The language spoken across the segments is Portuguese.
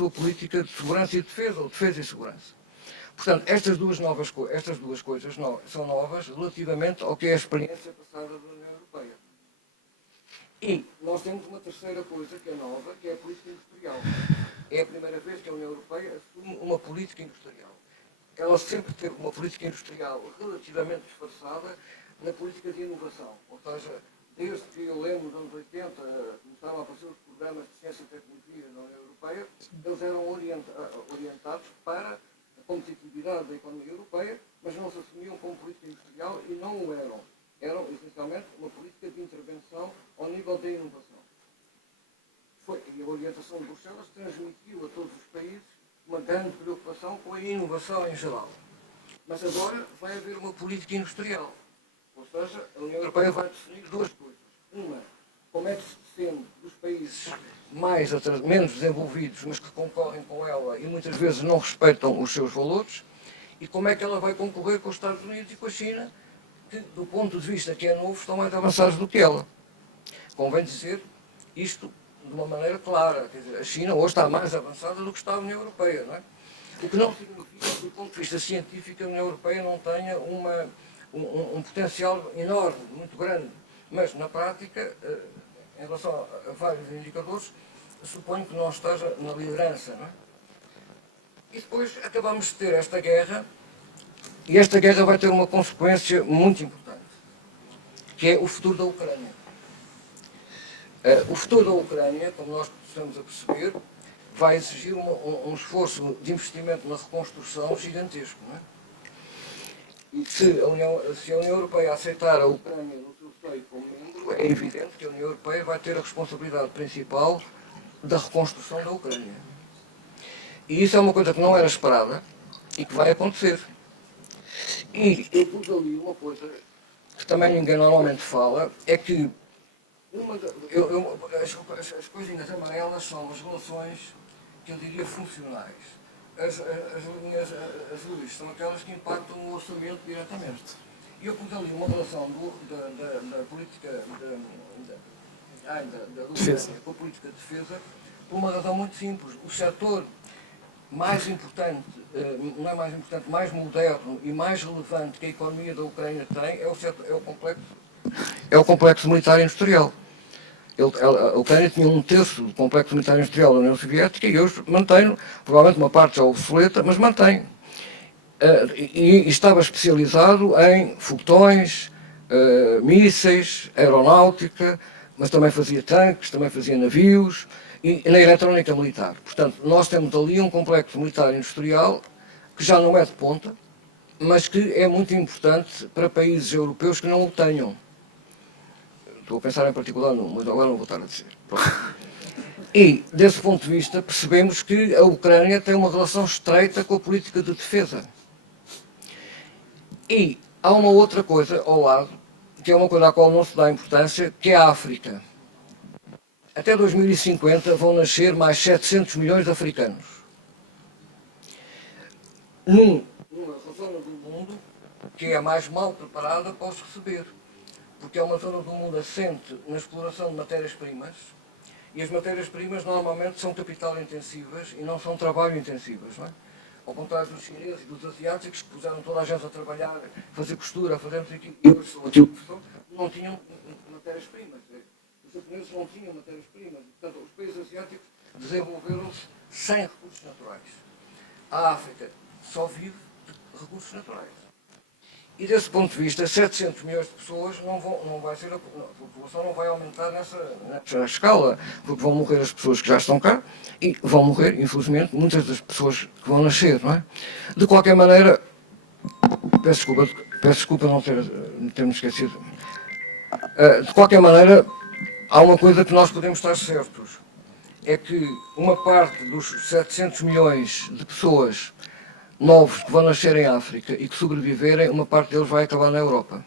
sua política de segurança e defesa, ou defesa e segurança. Portanto, estas duas coisas são novas relativamente ao que é a experiência passada da União Europeia. E nós temos uma terceira coisa que é nova, que é a política industrial. É a primeira vez que a União Europeia assume uma política industrial. Ela sempre teve uma política industrial relativamente disfarçada na política de inovação. Ou seja, desde que eu lembro nos anos 80, começaram a aparecer os programas de ciência e tecnologia na União Europeia, eles eram orientados para a competitividade da economia europeia, mas não se assumiam como política industrial e não o eram. Eram, essencialmente, uma política de intervenção ao nível da inovação. E a orientação de Bruxelas transmitiu a todos os países uma grande preocupação com a inovação em geral. Mas agora vai haver uma política industrial. Ou seja, a União Europeia vai definir duas coisas. Uma, como é que se defende dos países menos desenvolvidos, mas que concorrem com ela e muitas vezes não respeitam os seus valores, e como é que ela vai concorrer com os Estados Unidos e com a China, que, do ponto de vista que é novo, estão mais avançados do que ela. Convém dizer isto de uma maneira clara. Quer dizer, a China hoje está mais avançada do que está a União Europeia, não é? O que não significa que, do ponto de vista científico, a União Europeia não tenha um potencial enorme, muito grande. Mas, na prática, em relação a vários indicadores, suponho que não esteja na liderança, não é? E depois acabamos de ter esta guerra, e esta guerra vai ter uma consequência muito importante, que é o futuro da Ucrânia. O futuro da Ucrânia, como nós estamos a perceber, vai exigir um esforço de investimento na reconstrução gigantesco, não é? E se a União Europeia aceitar a Ucrânia no seu seio como membro, é evidente que a União Europeia vai ter a responsabilidade principal da reconstrução da Ucrânia. E isso é uma coisa que não era esperada e que vai acontecer. E eu pus ali uma coisa que também ninguém normalmente fala, é que as coisinhas amarelas são as relações que eu diria funcionais. As linhas azuis são aquelas que impactam o orçamento diretamente. E eu pus ali uma relação da política da defesa com a política de defesa por uma razão muito simples. O setor mais importante, não é mais importante, mais moderno e mais relevante que a economia da Ucrânia tem é o complexo militar industrial. A Ucrânia tinha um terço do complexo militar industrial da União Soviética e hoje mantém, provavelmente uma parte já obsoleta, mas mantém. E estava especializado em foguetões, mísseis, aeronáutica, mas também fazia tanques, também fazia navios e na eletrónica militar. Portanto, nós temos ali um complexo militar industrial que já não é de ponta, mas que é muito importante para países europeus que não o tenham. Estou a pensar em particular num, mas agora não vou estar a dizer. Pronto. E, desse ponto de vista, percebemos que a Ucrânia tem uma relação estreita com a política de defesa. E há uma outra coisa ao lado, que é uma coisa à qual não se dá importância, que é a África. Até 2050 vão nascer mais 700 milhões de africanos. Numa zona do mundo que é a mais mal preparada para os receber. Porque é uma zona do mundo assente na exploração de matérias-primas, e as matérias-primas normalmente são capital-intensivas e não são trabalho-intensivas, não é? Ao contrário dos chineses e dos asiáticos, que puseram toda a gente a trabalhar, a fazer costura, a fazer aquilo, e hoje são aquilo que são, não tinham matérias-primas. Os japoneses não tinham matérias-primas, portanto, os países asiáticos desenvolveram-se sem recursos naturais. A África só vive de recursos naturais. E desse ponto de vista, 700 milhões de pessoas a população não vai aumentar nessa escala, porque vão morrer as pessoas que já estão cá e vão morrer, infelizmente, muitas das pessoas que vão nascer, não é? De qualquer maneira, peço desculpa não ter-me esquecido. De qualquer maneira, há uma coisa que nós podemos estar certos, é que uma parte dos 700 milhões de pessoas novos que vão nascer em África e que sobreviverem, uma parte deles vai acabar na Europa.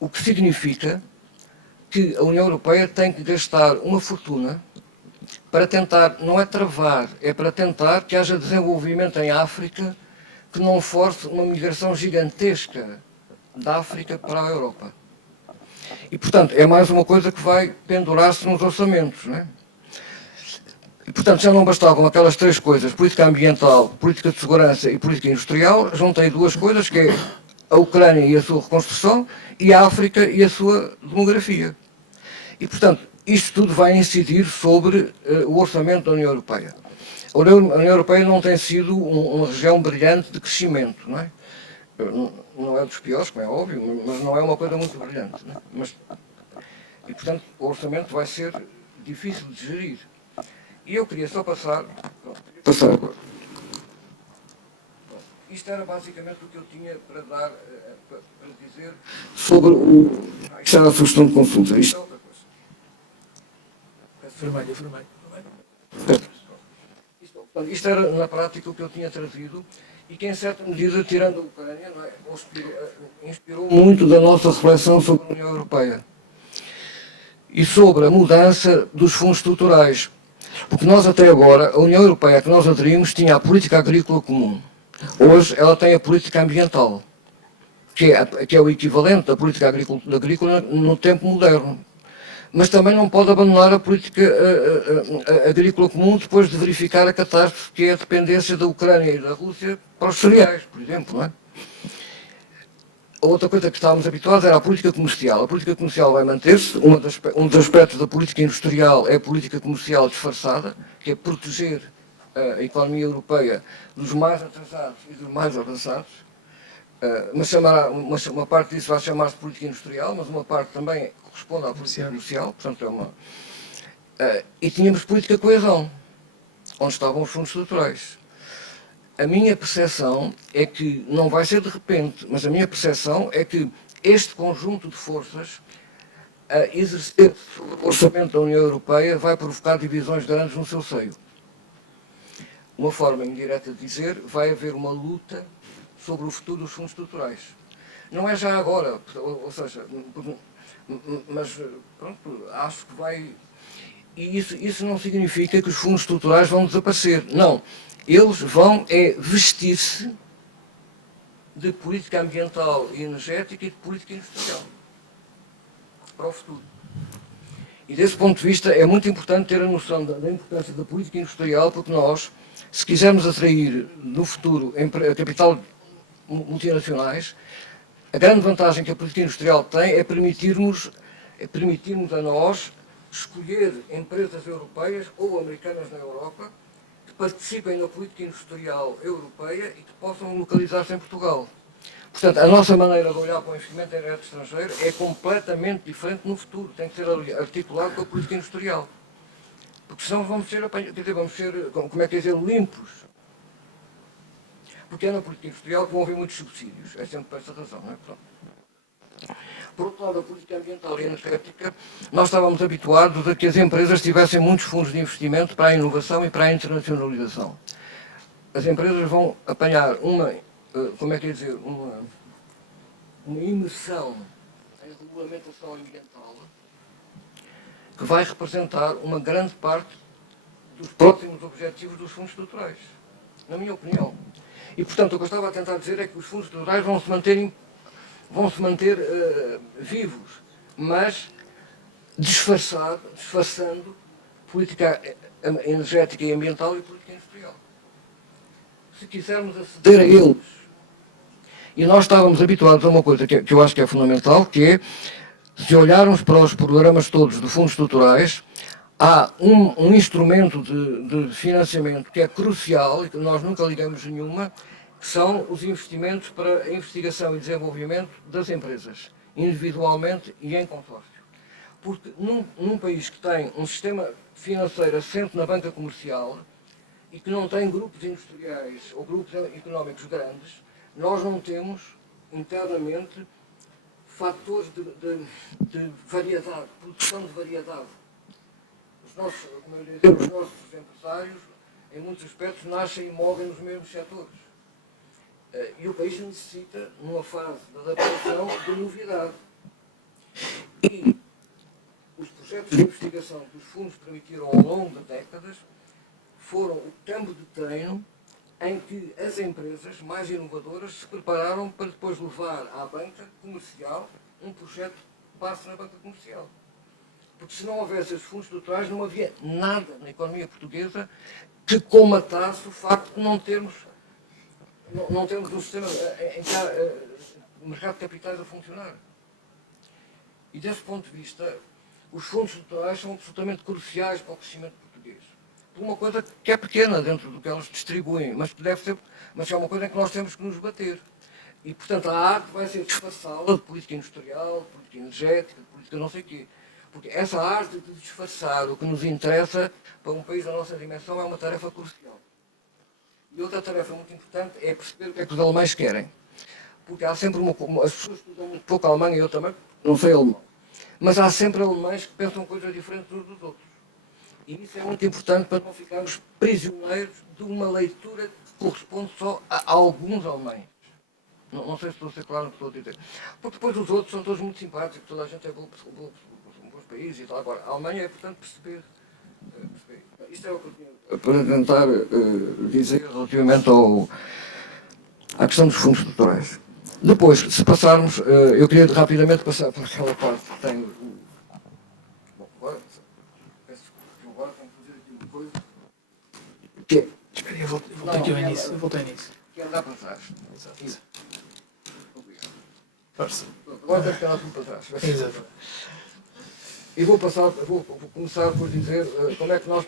O que significa que a União Europeia tem que gastar uma fortuna para tentar, não é travar, é para tentar que haja desenvolvimento em África que não force uma migração gigantesca da África para a Europa. E, portanto, é mais uma coisa que vai pendurar-se nos orçamentos, não é? E, portanto, já não bastavam aquelas três coisas, política ambiental, política de segurança e política industrial, juntei duas coisas, que é a Ucrânia e a sua reconstrução, e a África e a sua demografia. E, portanto, isto tudo vai incidir sobre o orçamento da União Europeia. A União Europeia não tem sido uma região brilhante de crescimento, não é? Não é dos piores, como é óbvio, mas não é uma coisa muito brilhante. Não é? E, portanto, o orçamento vai ser difícil de gerir. E eu queria só passar agora. Isto era basicamente o que eu tinha para dar, para dizer sobre o... Isto era a sugestão de consulta. Isto é outra coisa. Vermelho. Isto era, na prática, o que eu tinha trazido e que, em certa medida, tirando a Ucrânia, não é, inspirou muito da nossa reflexão sobre a União Europeia e sobre a mudança dos fundos estruturais. Porque nós, até agora, a União Europeia que nós aderimos tinha a política agrícola comum. Hoje, ela tem a política ambiental, que é o equivalente da política agrícola no tempo moderno. Mas também não pode abandonar a política agrícola comum depois de verificar a catástrofe que é a dependência da Ucrânia e da Rússia para os cereais, por exemplo. Não é? A outra coisa que estávamos habituados era a política comercial. A política comercial vai manter-se. Um dos aspectos da política industrial é a política comercial disfarçada, que é proteger a economia europeia dos mais atrasados e dos mais avançados. Mas uma parte disso vai chamar-se política industrial, mas uma parte também corresponde à política comercial. Portanto, e tínhamos política de coesão, onde estavam os fundos estruturais. A minha percepção é que, não vai ser de repente, mas a minha percepção é que este conjunto de forças a exercer sobre o orçamento da União Europeia vai provocar divisões grandes no seu seio. Uma forma indireta de dizer, vai haver uma luta sobre o futuro dos fundos estruturais. Não é já agora, ou seja, mas pronto, acho que vai... E isso não significa que os fundos estruturais vão desaparecer. Não. Eles vão vestir-se de política ambiental e energética e de política industrial para o futuro. E desse ponto de vista é muito importante ter a noção da importância da política industrial, porque nós, se quisermos atrair no futuro capital multinacionais, a grande vantagem que a política industrial tem é permitirmos a nós escolher empresas europeias ou americanas na Europa que participem na política industrial europeia e que possam localizar-se em Portugal. Portanto, a nossa maneira de olhar para o investimento direto estrangeiro é completamente diferente no futuro. Tem que ser articulado com a política industrial. Porque senão vamos ser, como é que dizer, limpos. Porque é na política industrial que vão haver muitos subsídios. É sempre por essa razão, não é? Pronto. Por outro lado, a política ambiental e energética, nós estávamos habituados a que as empresas tivessem muitos fundos de investimento para a inovação e para a internacionalização. As empresas vão apanhar uma imersão em regulamentação ambiental que vai representar uma grande parte dos próximos objetivos dos fundos estruturais, na minha opinião. E, portanto, o que eu estava a tentar dizer é que os fundos estruturais vão se manter vivos, mas disfarçando política energética e ambiental e política industrial. Se quisermos aceder a eles, e nós estávamos habituados a uma coisa que eu acho que é fundamental, que é, se olharmos para os programas todos de fundos estruturais, há um instrumento de financiamento que é crucial e que nós nunca ligamos nenhuma, que são os investimentos para a investigação e desenvolvimento das empresas, individualmente e em consórcio. Porque num país que tem um sistema financeiro assente na banca comercial e que não tem grupos industriais ou grupos económicos grandes, nós não temos internamente fatores de variedade, produção de variedade. Os nossos empresários, em muitos aspectos, nascem e movem nos mesmos setores. E o país necessita, numa fase de adaptação, de novidade. E os projetos de investigação que os fundos permitiram ao longo de décadas foram o campo de treino em que as empresas mais inovadoras se prepararam para depois levar à banca comercial um projeto que passe na banca comercial. Porque se não houvesse esses fundos estruturais, não havia nada na economia portuguesa que comatasse o facto de não termos um sistema em que há o mercado de capitais a funcionar. E desse ponto de vista, os fundos estruturais são absolutamente cruciais para o crescimento português. Por uma coisa que é pequena dentro do que elas distribuem, mas que deve ser, mas é uma coisa em que nós temos que nos bater. E, portanto, a arte vai ser disfarçá-la de política industrial, de política energética, de política não sei o quê. Porque essa arte de disfarçar o que nos interessa para um país da nossa dimensão é uma tarefa crucial. E outra tarefa muito importante é perceber o que é que os alemães querem. Porque há sempre as pessoas estudam muito pouco alemão e eu também não sei alemão. Mas há sempre alemães que pensam coisas diferentes uns dos outros. E isso é muito importante para não ficarmos prisioneiros de uma leitura que corresponde só a alguns alemães. Não sei se estou a ser claro no que estou a dizer. Porque depois os outros são todos muito simpáticos, toda a gente é bom país e tal. Agora, a Alemanha é, portanto, perceber. Isto é o que eu tinha para tentar dizer relativamente à questão dos fundos estruturais. Depois, se passarmos, eu queria rapidamente passar por aquela parte que tem o. Bom, agora, peço desculpa, agora tenho que fazer aqui uma coisa. Que é. Espera, eu voltei aqui ao início. Eu voltei ao início. Que é andar para trás. Exato. Obrigado. Força. Agora tens que andar tudo para trás. Exato. E vou começar por dizer como é que nós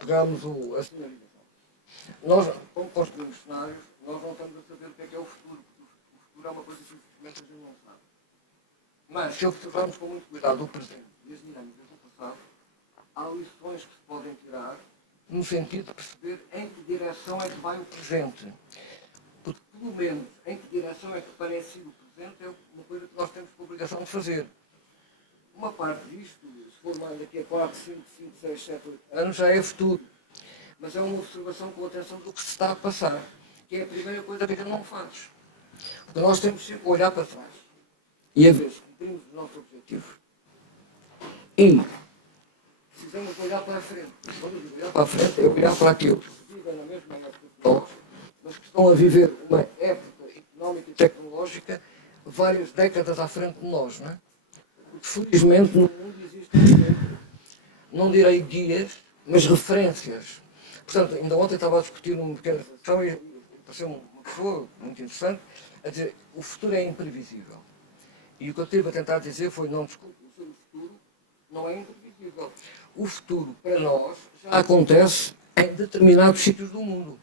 pegamos a sinalização. Nós, como construímos cenários, nós não estamos a saber o que é o futuro, porque o futuro é uma coisa que simplesmente a gente não sabe. Mas, se observarmos com muito cuidado o presente e as dinâmicas do passado, há lições que se podem tirar no sentido de perceber em que direção é que vai o presente. Porque, pelo menos, em que direção é que parece ir o presente é uma coisa que nós temos por obrigação de fazer. Uma parte disto, se for mais daqui a 4, 5, 6, 7, 8 anos, já é futuro. Mas é uma observação com atenção do que se está a passar, que é a primeira coisa que a gente não faz. Porque nós temos sempre a olhar para trás e a ver se cumprimos os nossos objetivos. E precisamos olhar para a frente. Quando eu digo olhar para a frente, é olhar para aqueles que vivem na mesma época que nós, mas que estão a viver uma época económica e tecnológica várias décadas à frente de nós, não é? Felizmente no mundo existem sempre, não direi guias, mas referências. Portanto, ainda ontem estava a discutir numa pequena sessão e apareceu uma pessoa muito interessante a dizer o futuro é imprevisível. E o que eu tive a tentar dizer foi, não, desculpe, o seu futuro não é imprevisível. O futuro, para nós, já acontece em determinados sítios do mundo.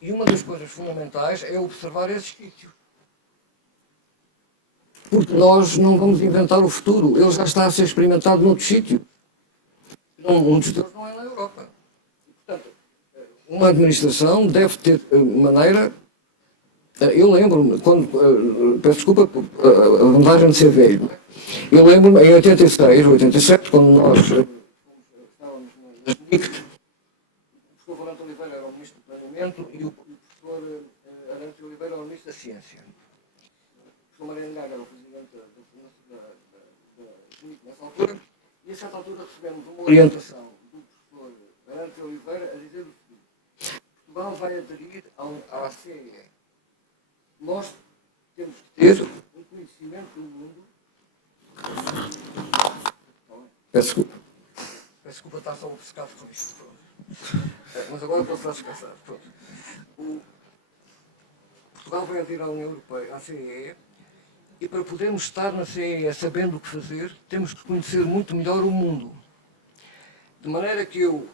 E uma das coisas fundamentais é observar esses sítios. Porque nós não vamos inventar o futuro, ele já está a ser experimentado noutros sítios. Muitos deles não é na Europa. E, portanto, uma administração deve ter maneira. Eu lembro-me, peço desculpa a vantagem de ser velho, eu lembro-me em 86, 87, quando nós estávamos nas NICT, o professor Valente Oliveira era o ministro do Planeamento e o professor Arante Oliveira era o ministro da Ciência. O professor Mariano Gaga era o presidente da NICT nessa altura, e a certa altura recebemos uma orientação do professor Arante Oliveira a dizer o seguinte: Portugal vai aderir à CEE. Nós temos que ter um conhecimento do mundo. Peço desculpa estar só obcecado com isto. Mas agora posso lá descansar. Portugal vai aderir à União Europeia, à CEE, e para podermos estar na CEE sabendo o que fazer, temos que conhecer muito melhor o mundo. De maneira que eu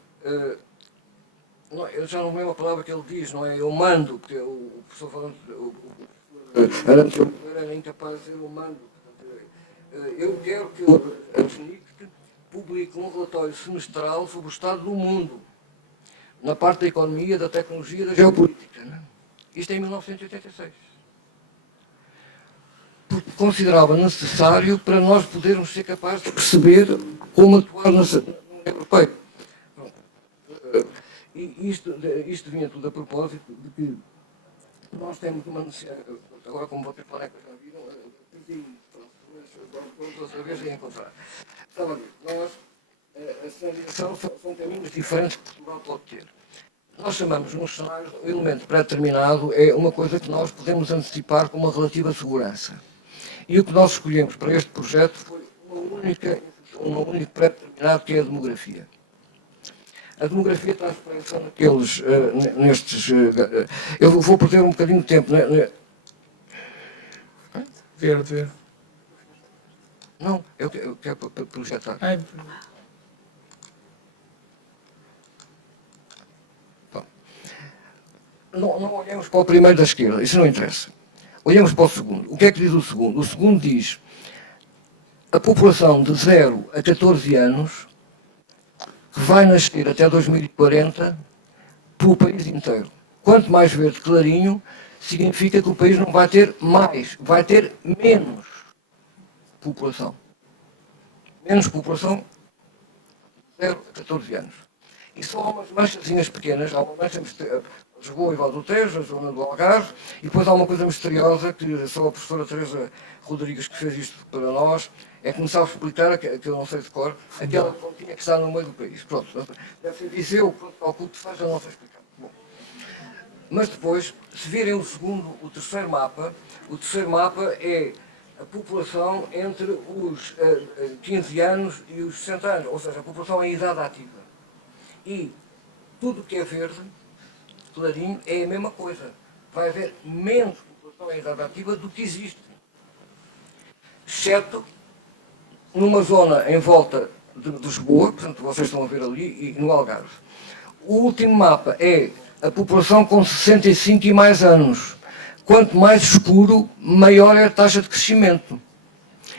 já não lembro a palavra que ele diz, não é? Eu mando, porque o professor falando, Arante era incapaz de dizer eu mando. Eu quero que a NICT publique um relatório semestral sobre o estado do mundo, na parte da economia, da tecnologia e da geopolítica. Não é? Isto é em 1986. Porque considerava necessário para nós podermos ser capazes de perceber como atuar na União Europeia. E isto vinha tudo a propósito de que nós temos uma necessidade, agora como vocês podem já viram, vamos outra vez a encontrar. Estava a dizer, nós, a sinalização são caminhos diferentes que Portugal pode ter. Nós chamamos nos cenários, o elemento pré-determinado é uma coisa que nós podemos antecipar com uma relativa segurança. E o que nós escolhemos para este projeto foi uma única um único pré-determinado, que é a demografia. A demografia está a expressão naqueles, nestes... eu vou perder um bocadinho de tempo, Ver. Não, eu quero projetar. Ai, Não olhemos para o primeiro da esquerda, isso não interessa. Olhemos para o segundo. O que é que diz o segundo? O segundo diz: a população de 0 a 14 anos que vai nascer até 2040 pelo país inteiro. Quanto mais verde clarinho, significa que o país não vai ter mais, vai ter menos população. Menos população de 0 a 14 anos. E só há umas manchazinhas pequenas, há uma mancha Lisboa e Val do Tejo, a zona do Algarve, e depois há uma coisa misteriosa que só a professora Teresa Rodrigues que fez isto para nós, é que me sabe explicar, que eu não sei de cor, aquela pontinha que está no meio do país. Pronto, deve ser Viseu, pronto, calculo que faz, eu não sei explicar. Bom. Mas depois, se virem o terceiro mapa é a população entre os 15 anos e os 60 anos, ou seja, a população em idade ativa. E tudo que é verde, clarinho, é a mesma coisa. Vai haver menos população em idade ativa do que existe. Exceto numa zona em volta de Lisboa, portanto vocês estão a ver ali, e no Algarve. O último mapa é a população com 65 e mais anos. Quanto mais escuro, maior é a taxa de crescimento.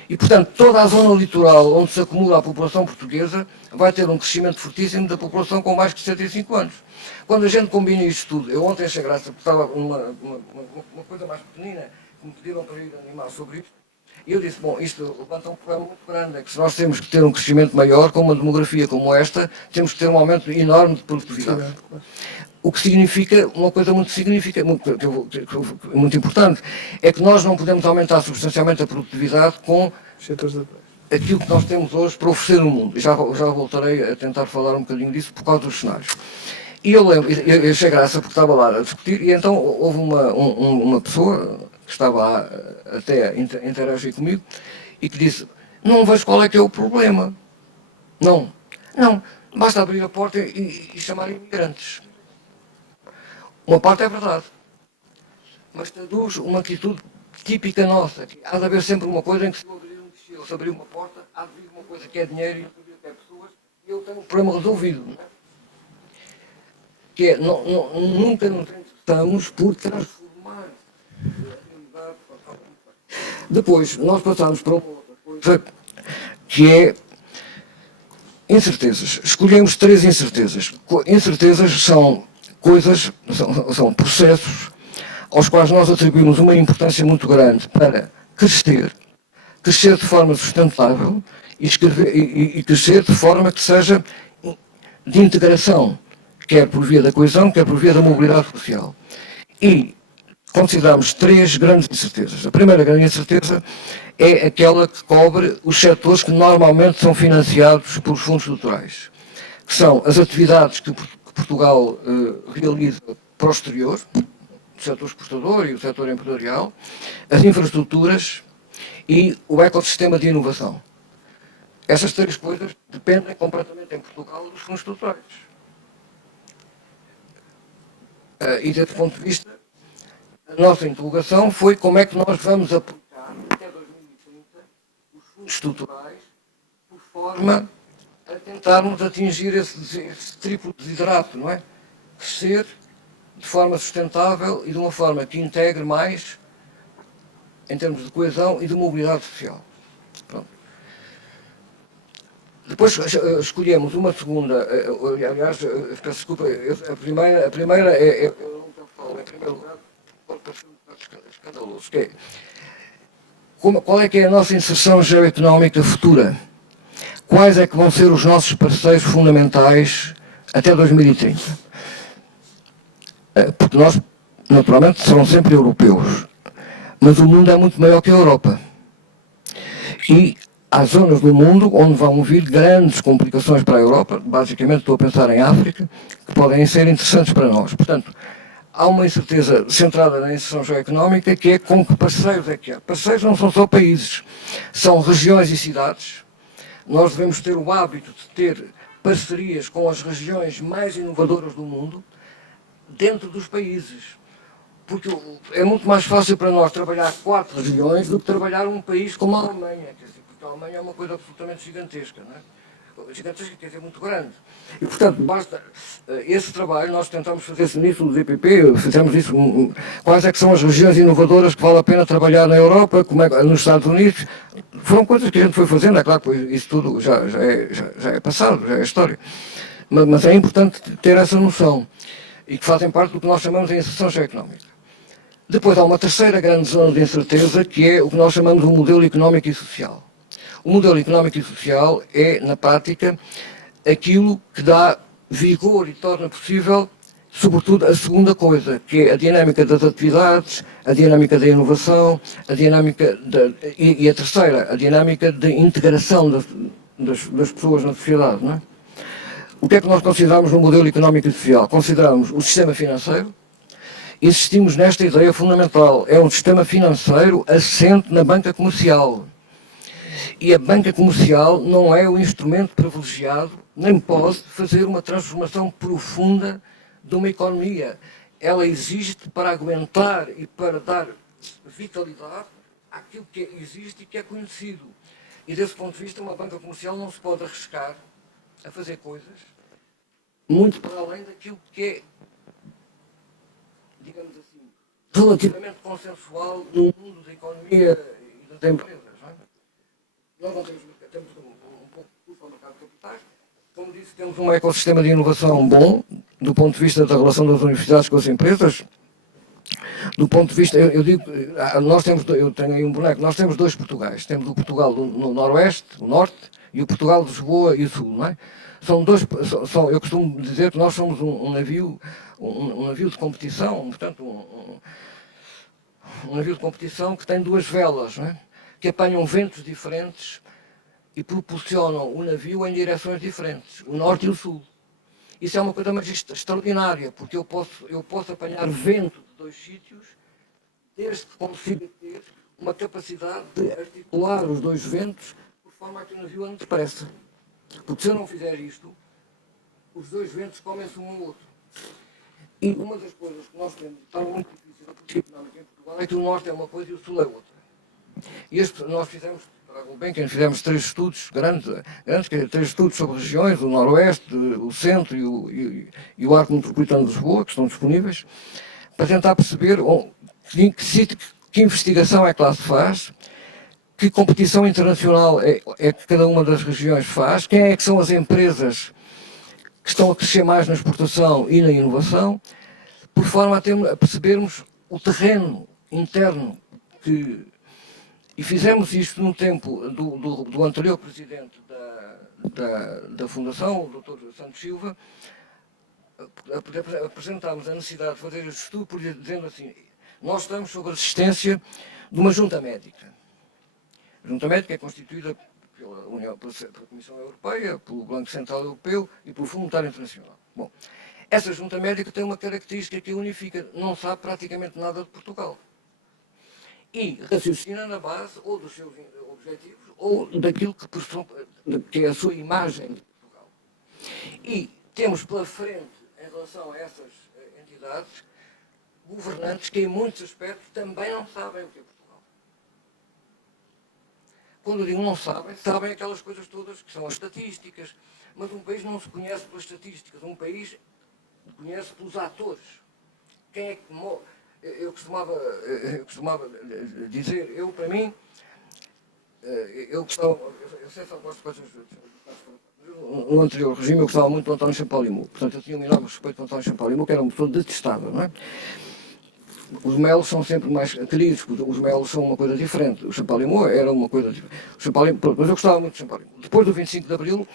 E, portanto, toda a zona litoral onde se acumula a população portuguesa vai ter um crescimento fortíssimo da população com mais de 65 anos. Quando a gente combina isto tudo, eu ontem achei graça, porque estava uma coisa mais pequenina, que me pediram para ir animar sobre isto, e eu disse, bom, isto levanta um problema muito grande, é que se nós temos que ter um crescimento maior, com uma demografia como esta, temos que ter um aumento enorme de produtividade. O que significa, uma coisa muito importante, é que nós não podemos aumentar substancialmente a produtividade com aquilo que nós temos hoje para oferecer no mundo. E já voltarei a tentar falar um bocadinho disso por causa dos cenários. E eu lembro, eu achei graça porque estava lá a discutir, e então houve uma pessoa que estava lá até a interagir comigo e que disse, não vejo qual é que é o problema. Não, basta abrir a porta e chamar imigrantes. Uma parte é verdade, mas traduz uma atitude típica nossa, que há de haver sempre uma coisa em que se eu abrir um guichê, se abrir uma porta, há de vir uma coisa que é dinheiro e outra coisa que é pessoas, e eu tenho um problema resolvido. Não é? Que é, nunca nos interessamos por transformar a realidade. Depois, nós passamos para uma outra coisa, que é incertezas. Escolhemos 3 incertezas. Incertezas são coisas, são processos aos quais nós atribuímos uma importância muito grande para crescer de forma sustentável e crescer de forma que seja de integração, quer por via da coesão, quer por via da mobilidade social. E consideramos 3 grandes incertezas. A primeira grande incerteza é aquela que cobre os setores que normalmente são financiados pelos fundos estruturais, que são as atividades que Portugal realiza para o exterior, o setor exportador e o setor empresarial, as infraestruturas e o ecossistema de inovação. Essas 3 coisas dependem completamente em Portugal dos fundos estruturais. E desse ponto de vista, a nossa interrogação foi como é que nós vamos aplicar até 2030 os fundos estruturais por forma a tentarmos atingir esse triplo desidrato, não é? Crescer de forma sustentável e de uma forma que integre mais em termos de coesão e de mobilidade social. Pronto. Depois escolhemos uma segunda, aliás, peço desculpa, a primeira é eu nunca falo, em primeiro lugar, pode parecer um bocado escandaloso, que é qual é que é a nossa inserção geoeconómica futura? Quais é que vão ser os nossos parceiros fundamentais até 2030? Porque nós, naturalmente, serão sempre europeus, mas o mundo é muito maior que a Europa. E há zonas do mundo onde vão vir grandes complicações para a Europa, basicamente estou a pensar em África, que podem ser interessantes para nós. Portanto, há uma incerteza centrada na inserção geoeconómica, que é com que parceiros é que há. Parceiros não são só países, são regiões e cidades, nós devemos ter o hábito de ter parcerias com as regiões mais inovadoras do mundo dentro dos países. Porque é muito mais fácil para nós trabalhar 4 regiões do que trabalhar um país como a Alemanha. Quer dizer, porque a Alemanha é uma coisa absolutamente gigantesca, não é? Gigantesca, quer dizer, muito grande. E, portanto, basta esse trabalho, nós tentamos fazer nisso no DPP, fizemos isso, quais é que são as regiões inovadoras que vale a pena trabalhar na Europa, como é, nos Estados Unidos. Foram coisas que a gente foi fazendo, é claro que isso tudo já é passado, já é história. Mas é importante ter essa noção, e que fazem parte do que nós chamamos de inserção socioeconómica. Depois há uma terceira grande zona de incerteza, que é o que nós chamamos de modelo económico e social. O modelo económico e social é, na prática, aquilo que dá vigor e torna possível, sobretudo, a segunda coisa, que é a dinâmica das atividades, a dinâmica da inovação, a dinâmica e a terceira, a dinâmica de integração das pessoas na sociedade. Não é? O que é que nós consideramos no modelo económico e social? Consideramos o sistema financeiro. Insistimos nesta ideia fundamental. É um sistema financeiro assente na banca comercial. E a banca comercial não é o instrumento privilegiado, nem pode fazer uma transformação profunda de uma economia. Ela existe para aguentar e para dar vitalidade àquilo que existe e que é conhecido. E desse ponto de vista, uma banca comercial não se pode arriscar a fazer coisas muito para além daquilo que é, digamos assim, relativamente consensual no mundo da economia e das empresas. Não é? Nós não temos um pouco de custo ao mercado de capitais. Como disse, temos um ecossistema de inovação bom, do ponto de vista da relação das universidades com as empresas. Do ponto de vista, eu digo, eu tenho aí um boneco, nós temos 2 Portugais. Temos o Portugal no Noroeste, o Norte, e o Portugal de Lisboa e o Sul, não é? Eu costumo dizer que nós somos um navio de competição, portanto, um navio de competição que tem 2 velas, não é? Que apanham ventos diferentes e proporcionam o navio em direções diferentes, o norte e o sul. Isso é uma coisa mais extraordinária, porque eu posso apanhar vento de 2 sítios, desde que consiga ter uma capacidade de articular os 2 ventos, por forma a que o navio ande depressa. Porque se eu não fizer isto, os 2 ventos comem-se um ao outro. E uma das coisas que nós temos, está muito difícil na política económica em Portugal, é que o norte é uma coisa e o sul é outra. E nós fizemos, para a Gulbenkian, fizemos 3 estudos grandes, 3 estudos sobre regiões, o Noroeste, o Centro e o Arco Metropolitano de Lisboa, que estão disponíveis, para tentar perceber que investigação é que lá se faz, que competição internacional é que cada uma das regiões faz, quem é que são as empresas que estão a crescer mais na exportação e na inovação, por forma a percebermos o terreno interno e fizemos isto no tempo do anterior presidente da Fundação, o Dr. Santos Silva. Apresentámos a necessidade de fazer este estudo, dizendo assim, nós estamos sob a assistência de uma junta médica. A junta médica é constituída pela Comissão Europeia, pelo Banco Central Europeu e pelo Fundo Monetário Internacional. Bom, essa junta médica tem uma característica que unifica, não sabe praticamente nada de Portugal. E raciocina na base ou dos seus objetivos ou daquilo que é a sua imagem de Portugal. E temos pela frente, em relação a essas entidades, governantes que em muitos aspectos também não sabem o que é Portugal. Quando eu digo não sabem aquelas coisas todas que são as estatísticas, mas um país não se conhece pelas estatísticas, um país conhece pelos atores. Quem é que morre? Eu costumava dizer, para mim, eu sei só gosto de coisas. No anterior regime eu gostava muito do António Champalimau. Portanto, eu tinha um enorme respeito do António Champalimau, que era uma pessoa detestável, não é? Os melos são sempre mais queridos, os melos são uma coisa diferente. O Champalimau era uma coisa diferente. Mas eu gostava muito do Champalimau. Depois do 25 de Abril,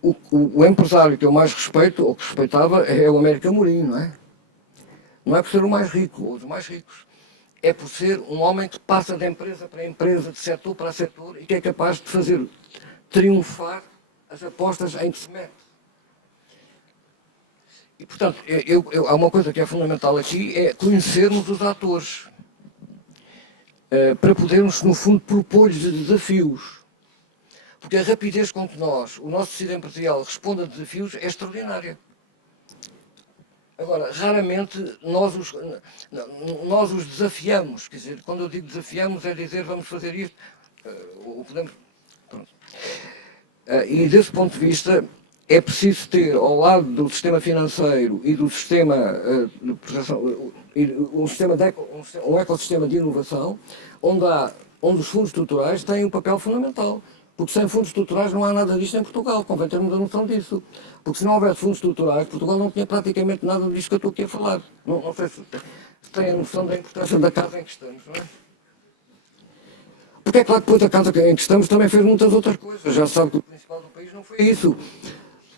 o empresário que eu mais respeito, ou que respeitava, é o Américo Amorim, não é? Não é por ser o mais rico, ou os mais ricos. É por ser um homem que passa de empresa para empresa, de setor para setor, e que é capaz de fazer triunfar as apostas em que se mete. E, portanto, há uma coisa que é fundamental aqui, é conhecermos os atores, para podermos, no fundo, propor-lhes desafios. Porque a rapidez com que o nosso tecido empresarial, responde a desafios é extraordinária. Agora, raramente nós os desafiamos. Quer dizer, quando eu digo desafiamos, é dizer vamos fazer isto. Ou podemos. Pronto. E desse ponto de vista, é preciso ter ao lado do sistema financeiro e do sistema de proteção, um ecossistema de inovação, onde os fundos estruturais têm um papel fundamental. Porque sem fundos estruturais não há nada disto em Portugal, convém termos a noção disso. Porque se não houvesse fundos estruturais, Portugal não tinha praticamente nada disto que eu estou aqui a falar. Não sei se têm a noção da importância da casa em que estamos, não é? Porque é claro que depois a casa em que estamos também fez muitas outras coisas. Já se sabe que o principal do país não foi isso.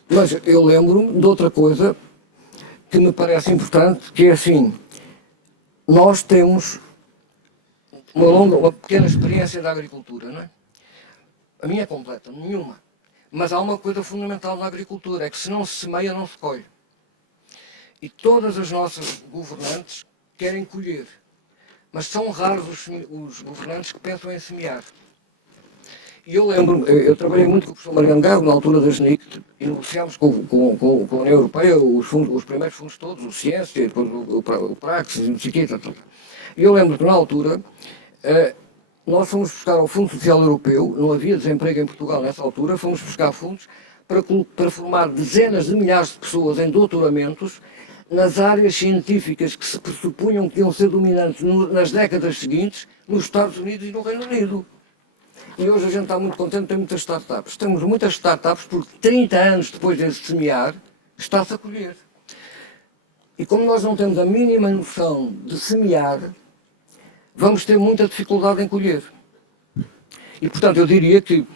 Mas eu lembro-me de outra coisa que me parece importante, que é assim, nós temos uma pequena experiência da agricultura, não é? A minha é completa, nenhuma. Mas há uma coisa fundamental na agricultura, é que se não se semeia, não se colhe. E todas as nossas governantes querem colher. Mas são raros os governantes que pensam em semear. E eu lembro, eu trabalhei muito com o professor Mariano Gago, na altura da GNIC, e negociámos com a União Europeia os primeiros fundos todos, o Ciência, depois o Praxis, não sei o quê, e eu lembro que na altura nós fomos buscar ao Fundo Social Europeu, não havia desemprego em Portugal nessa altura, fomos buscar fundos para formar dezenas de milhares de pessoas em doutoramentos nas áreas científicas que se pressupunham que iam ser dominantes nas décadas seguintes nos Estados Unidos e no Reino Unido. E hoje a gente está muito contente, tem muitas startups. Temos muitas startups porque 30 anos depois de semear, está-se a colher. E como nós não temos a mínima noção de semear, vamos ter muita dificuldade em colher. E, portanto, eu diria que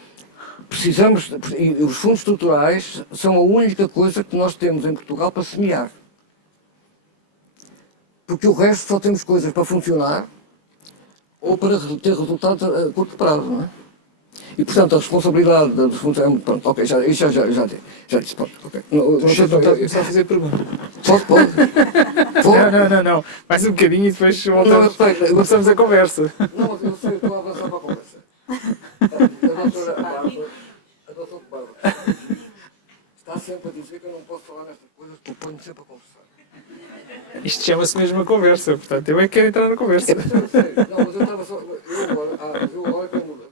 precisamos, e os fundos estruturais são a única coisa que nós temos em Portugal para semear. Porque o resto só temos coisas para funcionar ou para ter resultados a curto prazo, não é? E, portanto, a responsabilidade dos fundos é muito... Pronto, ok, já disse, pronto, ok. Deixa eu começar a fazer pergunta. Pode. Não. Mais um bocadinho e depois começamos a conversa. Não, eu sei, estou a avançar para a conversa. A doutora Bárbara está sempre a dizer que eu não posso falar nestas coisas porque eu ponho sempre a conversar. Isto chama-se mesmo a conversa, portanto, eu é que quero entrar na conversa. Não, mas eu estava só... Eu agora que eu mudo.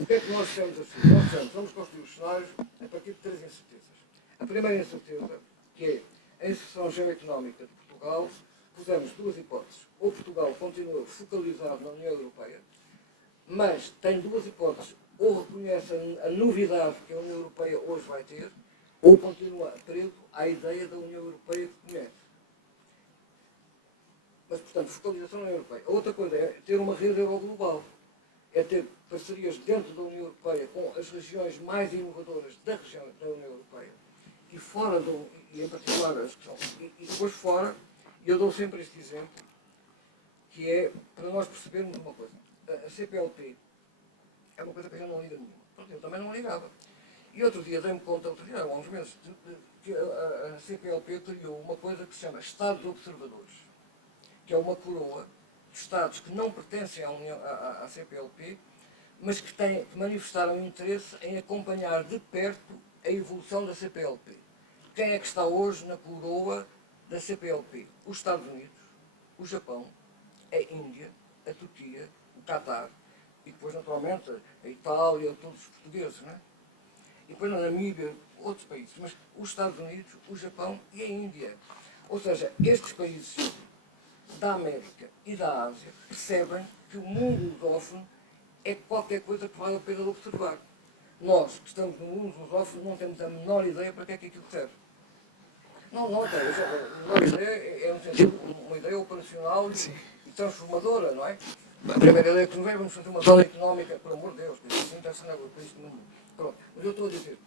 O que é que nós dissemos assim? Nós vamos construir os cenários a partir de três incertezas. A primeira incerteza, que é a inserção geoeconómica de Portugal, pusemos duas hipóteses. Ou Portugal continua focalizado na União Europeia, mas tem duas hipóteses. Ou reconhece a novidade que a União Europeia hoje vai ter, ou continua preso à ideia da União Europeia que conhece. Mas, portanto, focalização na União Europeia. A outra coisa é ter uma rede euroglobal. É ter parcerias dentro da União Europeia com as regiões mais inovadoras da região da União Europeia e fora, e em particular as que são, e depois fora, e eu dou sempre este exemplo, que é para nós percebermos uma coisa. A CPLP é uma coisa que a gente não liga nenhuma. Eu também não ligava. E outro dia dei-me conta, há uns meses, que a CPLP criou uma coisa que se chama Estado de Observadores, que é uma coroa de Estados que não pertencem à CPLP, mas que manifestaram interesse em acompanhar de perto a evolução da CPLP. Quem é que está hoje na coroa da CPLP? Os Estados Unidos, o Japão, a Índia, a Turquia, o Catar, e depois, naturalmente, a Itália, todos os portugueses, não é? E depois na Namíbia, outros países, mas os Estados Unidos, o Japão e a Índia. Ou seja, estes países da América e da Ásia percebem que o mundo lusófono é qualquer coisa que vale a pena de observar. Nós, que estamos no mundo lusófono, não temos a menor ideia para que é que aquilo serve. Não tem. A menor ideia é no sentido, uma ideia operacional e transformadora, não é? A primeira ideia que nos veio, vamos fazer uma zona económica, por amor de Deus, que isso interessa nada para isto no mundo. Pronto. Mas eu estou a dizer,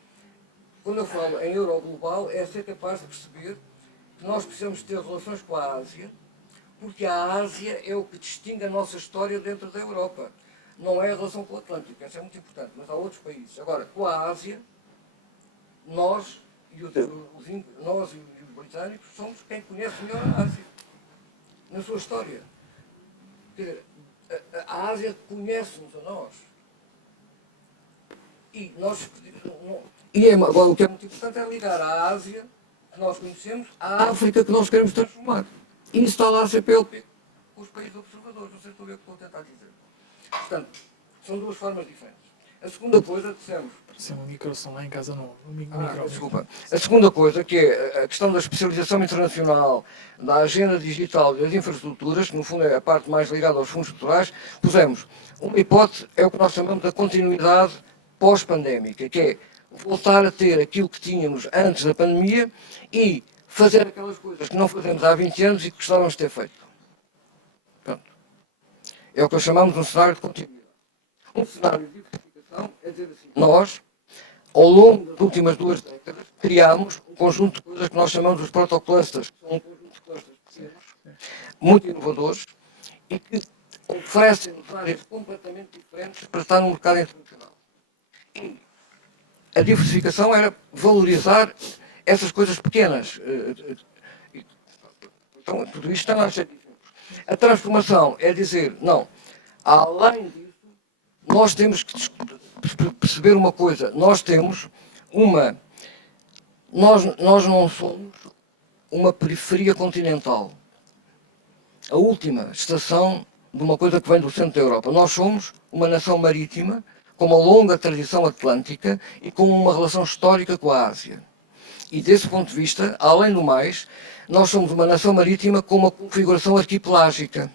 quando eu falo em Euroglobal, é ser capaz de perceber que nós precisamos ter relações com a Ásia, porque a Ásia é o que distingue a nossa história dentro da Europa. Não é a relação com o Atlântico, essa é muito importante, mas há outros países. Agora, com a Ásia, nós e os britânicos somos quem conhece melhor a Ásia, na sua história. Quer dizer, a Ásia conhece-nos a nós. E, nós, agora o que é muito importante é ligar a Ásia, que nós conhecemos, à África, que nós queremos transformar. E isso está lá a CPLP, com os países observadores. Não sei se estou a ver o que estou a tentar dizer. Portanto, são duas formas diferentes. A segunda coisa, dissemos. Parecia um microsom lá em casa não. Desculpa. A segunda coisa, que é a questão da especialização internacional, da agenda digital e das infraestruturas, que no fundo é a parte mais ligada aos fundos estruturais, pusemos uma hipótese, é o que nós chamamos da continuidade pós-pandémica, que é voltar a ter aquilo que tínhamos antes da pandemia e fazer aquelas coisas que não fazemos há 20 anos e que gostávamos de ter feito. Pronto. É o que nós chamamos de um cenário de continuidade. Um cenário de diversificação é dizer assim, nós, ao longo das últimas 2 décadas, criámos um conjunto de coisas que nós chamamos de protoclusters, que são um conjunto de clusters pequenos, muito inovadores e que oferecem áreas completamente diferentes para estar no mercado internacional. E a diversificação era valorizar essas coisas pequenas. Então, tudo isto está lá cheio de exemplos. A transformação é dizer, não, além disso, nós temos que perceber uma coisa, nós não somos uma periferia continental. A última estação de uma coisa que vem do centro da Europa. Nós somos uma nação marítima, com uma longa tradição atlântica e com uma relação histórica com a Ásia. E desse ponto de vista, além do mais, nós somos uma nação marítima com uma configuração arquipelágica,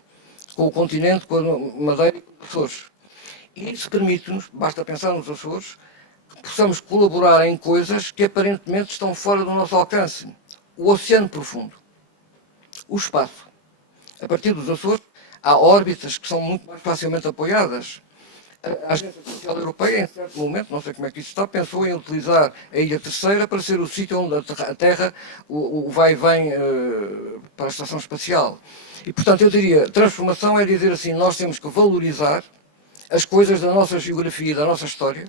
com o continente, com a Madeira e com os Açores. E isso permite-nos, basta pensar nos Açores, que possamos colaborar em coisas que aparentemente estão fora do nosso alcance. O oceano profundo, o espaço. A partir dos Açores, há órbitas que são muito mais facilmente apoiadas. A Agência Espacial Europeia, em certo momento, não sei como é que isso está, pensou em utilizar a Ilha Terceira para ser o sítio onde a Terra o vai e vem para a Estação Espacial. E, portanto, eu diria, transformação é dizer assim, nós temos que valorizar as coisas da nossa geografia e da nossa história,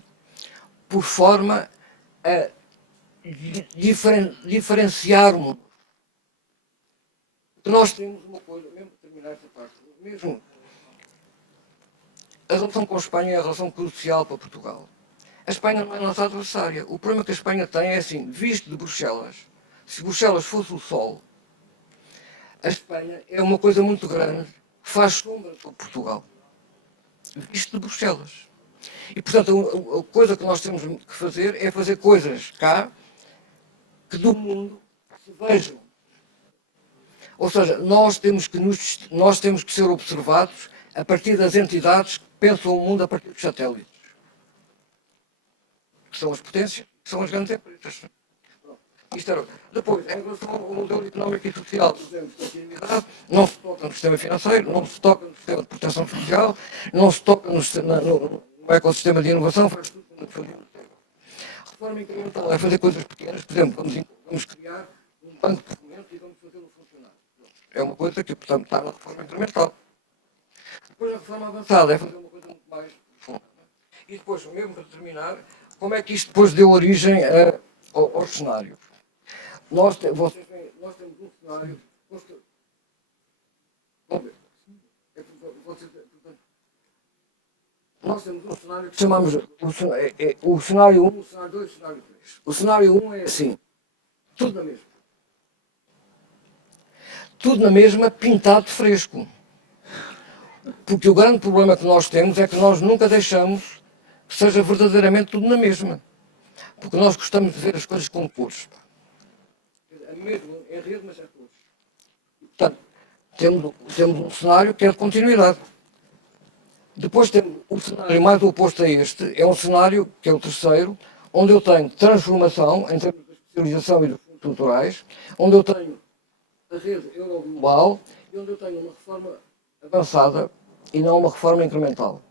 por forma a diferenciarmos. Nós temos uma coisa, mesmo para terminar esta parte, mesmo a relação com a Espanha é a relação crucial para Portugal. A Espanha não é a nossa adversária. O problema que a Espanha tem é assim, visto de Bruxelas, se Bruxelas fosse o sol, a Espanha é uma coisa muito grande, que faz sombra para Portugal. Visto de Bruxelas. E, portanto, a coisa que nós temos que fazer é fazer coisas cá que do mundo se vejam. Ou seja, nós temos que ser observados a partir das entidades que pensam o mundo a partir dos satélites. Que são as potências, que são as grandes empresas. Isto era. Depois, em relação ao modelo económico e social, dizemos que a atividade não se toca no sistema financeiro, não se toca no sistema de proteção social, não se toca no ecossistema de inovação, faz tudo como fazemos. A reforma incremental é fazer coisas pequenas, por exemplo, vamos criar um banco de fomento e vamos fazê-lo funcionar. É uma coisa que, portanto, está na reforma incremental. Depois a reforma avançada é fazer uma coisa muito mais profunda. E depois, mesmo para terminar, como é que isto depois deu origem aos cenários? Nós temos um cenário. Vamos ver. Nós temos um cenário que chamamos o cenário 1, o cenário 2 e o cenário 3. O cenário 1 é assim, tudo na mesma. Tudo na mesma, pintado de fresco. Porque o grande problema que nós temos é que nós nunca deixamos que seja verdadeiramente tudo na mesma. Porque nós gostamos de ver as coisas com cores. É mesmo, é rede, mas é cores. Portanto, temos um cenário que é de continuidade. Depois temos o cenário mais oposto a este, é um cenário, que é o terceiro, onde eu tenho transformação em termos de especialização e de fundos culturais, onde eu tenho a rede euroglobal e onde eu tenho uma reforma avançada e não uma reforma incremental.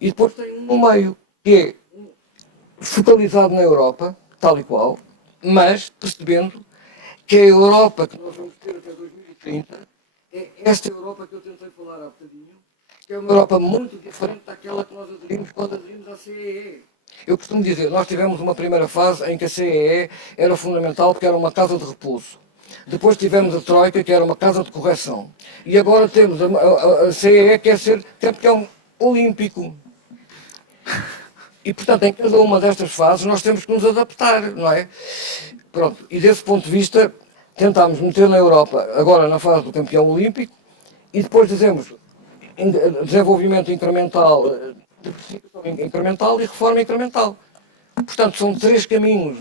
E depois tenho um no meio, que é focalizado na Europa, tal e qual, mas percebendo que a Europa que nós vamos ter até 2030 é esta Europa que eu tentei falar há bocadinho, que é uma Europa muito diferente daquela que nós aderimos quando aderimos à CEE. Eu costumo dizer, nós tivemos uma primeira fase em que a CEE era fundamental porque era uma casa de repouso. Depois tivemos a Troika, que era uma casa de correção. E agora temos a CEE, que é ser campeão olímpico. E, portanto, em cada uma destas fases nós temos que nos adaptar, não é? Pronto, e desse ponto de vista, tentámos meter na Europa, agora na fase do campeão olímpico, e depois dizemos desenvolvimento incremental, diversificação incremental e reforma incremental. Portanto, são 3 caminhos.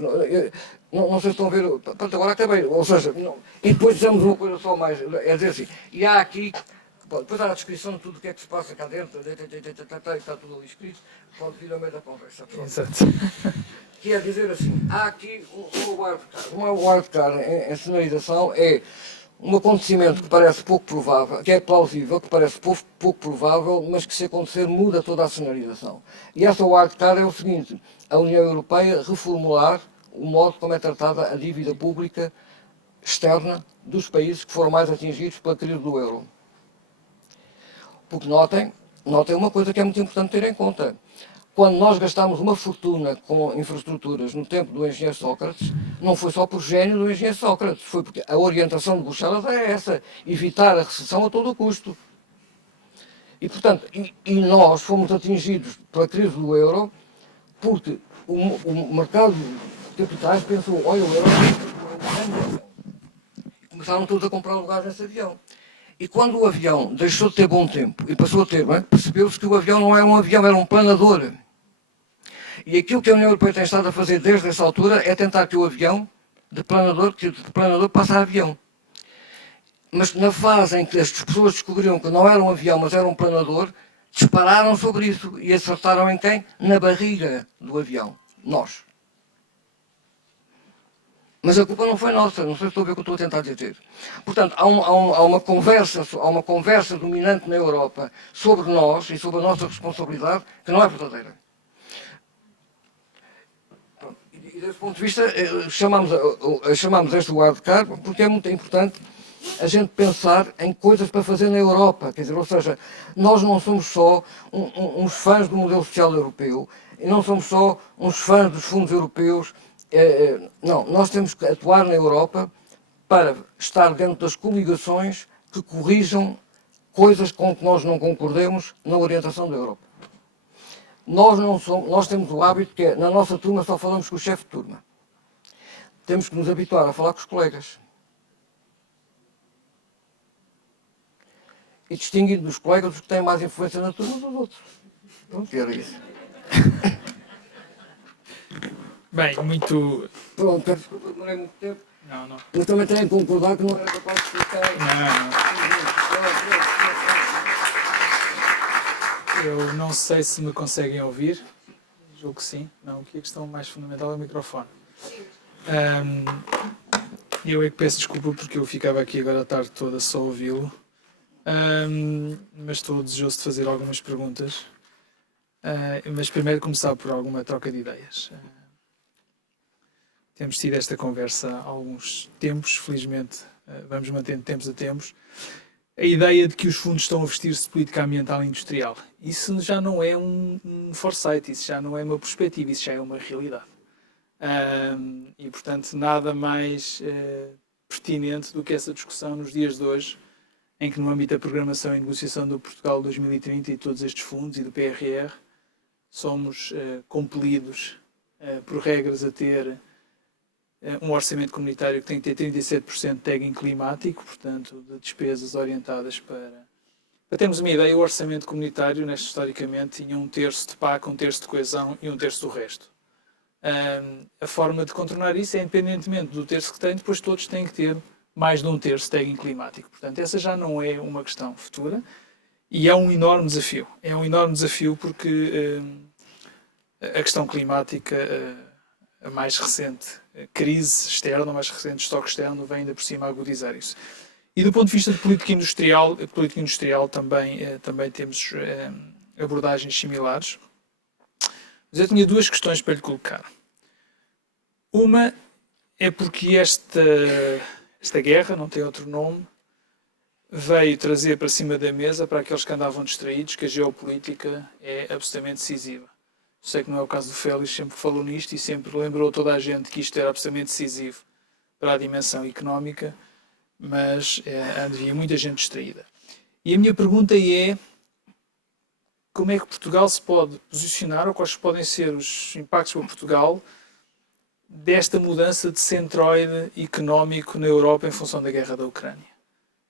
Não sei se estão a ver. Pronto, agora acabei. Ou seja, não, e depois dizemos uma coisa só mais. É dizer assim, e há aqui. Depois há a descrição de tudo o que é que se passa cá dentro, está tudo ali escrito, pode vir ao meio da conversa. Exato. Que é dizer assim, há aqui uma wildcard. Uma wildcard em sinalização é um acontecimento que parece pouco provável, que é plausível, que parece pouco provável, mas que se acontecer muda toda a sinalização. E essa wildcard é o seguinte, a União Europeia reformular o modo como é tratada a dívida pública externa dos países que foram mais atingidos pela crise do euro. Porque notem uma coisa que é muito importante ter em conta. Quando nós gastámos uma fortuna com infraestruturas no tempo do engenheiro Sócrates, não foi só por gênio do engenheiro Sócrates, foi porque a orientação de Bruxelas é essa, evitar a recessão a todo o custo. E, portanto, nós fomos atingidos pela crise do euro porque o mercado de capitais pensou, olha, o euro e começaram todos a comprar lugares nesse avião. E quando o avião deixou de ter bom tempo e passou a ter, percebeu-se que o avião não era um avião, era um planador. E aquilo que a União Europeia tem estado a fazer desde essa altura é tentar que o avião, que de planador passe a avião. Mas na fase em que as pessoas descobriram que não era um avião, mas era um planador, dispararam sobre isso e acertaram em quem? Na barriga do avião. Nós. Mas a culpa não foi nossa, não sei se estou a ver o que eu estou a tentar dizer. Portanto, há uma conversa dominante na Europa sobre nós e sobre a nossa responsabilidade que não é verdadeira. E desse ponto de vista, chamamos este wildcard porque é muito importante a gente pensar em coisas para fazer na Europa. Quer dizer, ou seja, nós não somos só uns fãs do modelo social europeu e não somos só uns fãs dos fundos europeus. Não, nós temos que atuar na Europa para estar dentro das coligações que corrijam coisas com que nós não concordemos na orientação da Europa. Nós temos o hábito que é, na nossa turma só falamos com o chefe de turma. Temos que nos habituar a falar com os colegas. E distinguir dos colegas os que têm mais influência na turma dos outros. Pronto, era isso. Bem, muito... Pronto, peço desculpa, demorei muito tempo. Não. Mas também tenho que concordar que não era capaz de explicar. Eu não sei se me conseguem ouvir. Julgo que sim. Não, aqui a questão mais fundamental é o microfone. Eu é que peço desculpa porque eu ficava aqui agora a tarde toda só a ouvi-lo. Mas estou desejoso de fazer algumas perguntas. Mas primeiro começar por alguma troca de ideias. Temos tido esta conversa há alguns tempos, felizmente vamos mantendo tempos a tempos. A ideia de que os fundos estão a vestir-se de política ambiental e industrial. Isso já não é um foresight, isso já não é uma perspectiva, isso já é uma realidade. E, portanto, nada mais pertinente do que essa discussão nos dias de hoje, em que no âmbito da programação e negociação do Portugal 2030 e todos estes fundos e do PRR, somos compelidos, por regras, a ter um orçamento comunitário que tem que ter 37% de tagging climático, portanto, de despesas orientadas para termos uma ideia, o orçamento comunitário, historicamente, tinha 1/3 de PAC, 1/3 de coesão e 1/3 do resto. A forma de contornar isso é, independentemente do terço que tem, depois todos têm que ter mais de 1/3 de tagging climático. Portanto, essa já não é uma questão futura e é um enorme desafio. É um enorme desafio porque a questão climática, a mais recente crise externa, a mais recente estoque externo, vem ainda por cima a agudizar isso. E do ponto de vista de política industrial também temos abordagens similares. Mas eu tinha duas questões para lhe colocar. Uma é porque esta guerra, não tem outro nome, veio trazer para cima da mesa, para aqueles que andavam distraídos, que a geopolítica é absolutamente decisiva. Sei que não é o caso do Félix, sempre falou nisto e sempre lembrou toda a gente que isto era absolutamente decisivo para a dimensão económica, mas havia muita gente distraída. E a minha pergunta é, como é que Portugal se pode posicionar, ou quais podem ser os impactos para Portugal desta mudança de centroide económico na Europa em função da guerra da Ucrânia.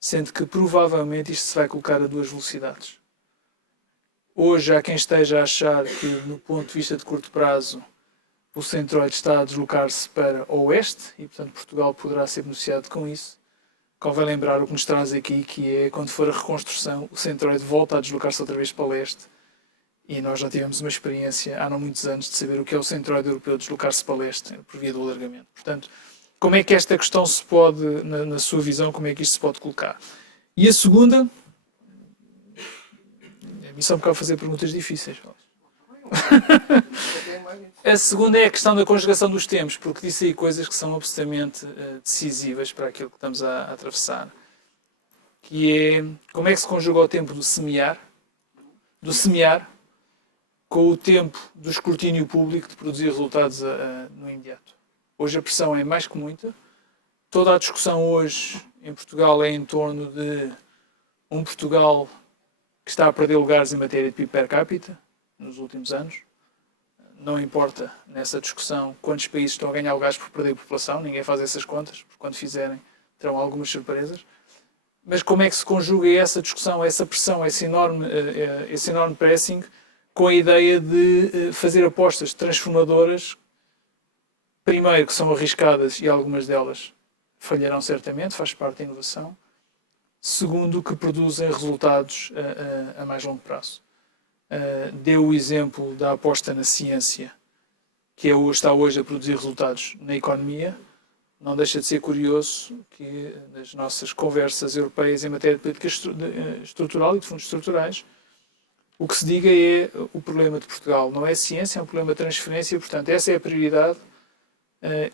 Sendo que provavelmente isto se vai colocar a duas velocidades. Hoje há quem esteja a achar que, no ponto de vista de curto prazo, o centroide está a deslocar-se para o oeste e, portanto, Portugal poderá ser beneficiado com isso. Convém lembrar o que nos traz aqui, que é, quando for a reconstrução, o centroide volta a deslocar-se outra vez para o leste. E nós já tivemos uma experiência, há não muitos anos, de saber o que é o centroide europeu deslocar-se para o leste, por via do alargamento. Portanto, como é que esta questão se pode, na sua visão, como é que isto se pode colocar? E a segunda, a missão me cabe fazer perguntas difíceis. A segunda é a questão da conjugação dos tempos, porque disse aí coisas que são absolutamente decisivas para aquilo que estamos a atravessar. Que é, como é que se conjuga o tempo do semear, com o tempo do escrutínio público de produzir resultados no imediato. Hoje a pressão é mais que muita. Toda a discussão hoje em Portugal é em torno de um Portugal que está a perder lugares em matéria de PIB per capita nos últimos anos. Não importa nessa discussão quantos países estão a ganhar lugares por perder população, ninguém faz essas contas, porque quando fizerem terão algumas surpresas. Mas como é que se conjuga essa discussão, essa pressão, esse enorme pressing, com a ideia de fazer apostas transformadoras, primeiro, que são arriscadas e algumas delas falharão certamente, faz parte da inovação. Segundo, que produzem resultados a mais longo prazo. Deu o exemplo da aposta na ciência, que está hoje a produzir resultados na economia. Não deixa de ser curioso que nas nossas conversas europeias em matéria de política estrutural e de fundos estruturais, o que se diga é o problema de Portugal. Não é ciência, é um problema de transferência. Portanto, essa é a prioridade.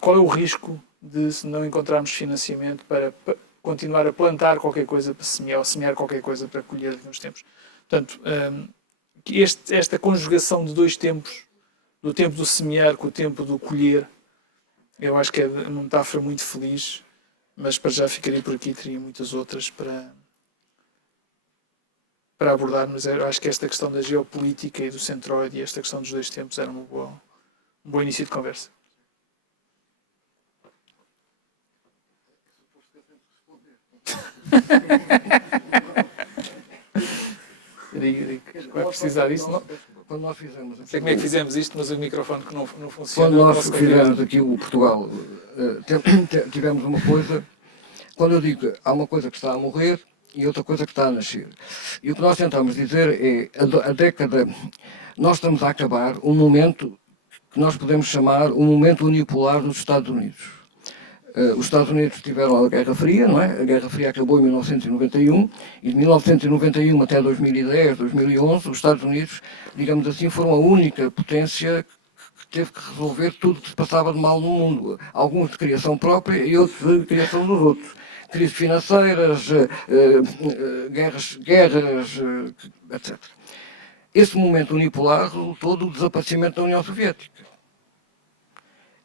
Qual é o risco de se não encontrarmos financiamento para continuar a plantar qualquer coisa para semear, ou semear qualquer coisa para colher nos tempos? Portanto, esta conjugação de dois tempos, do tempo do semear com o tempo do colher, eu acho que é uma metáfora muito feliz, mas para já ficaria por aqui, teria muitas outras para abordar, mas eu acho que esta questão da geopolítica e do centroide e esta questão dos dois tempos era um bom início de conversa. Vai precisar disso? Não? Quando nós fizemos Não sei como é que fizemos isto, mas o microfone que não funciona. Quando nós fizemos aqui o Portugal, tivemos uma coisa, quando eu digo que há uma coisa que está a morrer e outra coisa que está a nascer. E o que nós tentamos dizer é, a década, nós estamos a acabar um momento que nós podemos chamar o momento unipolar dos Estados Unidos. Os Estados Unidos tiveram a Guerra Fria, não é? A Guerra Fria acabou em 1991 e de 1991 até 2010, 2011, os Estados Unidos, digamos assim, foram a única potência que teve que resolver tudo o que se passava de mal no mundo. Alguns de criação própria e outros de criação dos outros. Crises financeiras, guerras, etc. Esse momento unipolar resultou do desaparecimento da União Soviética.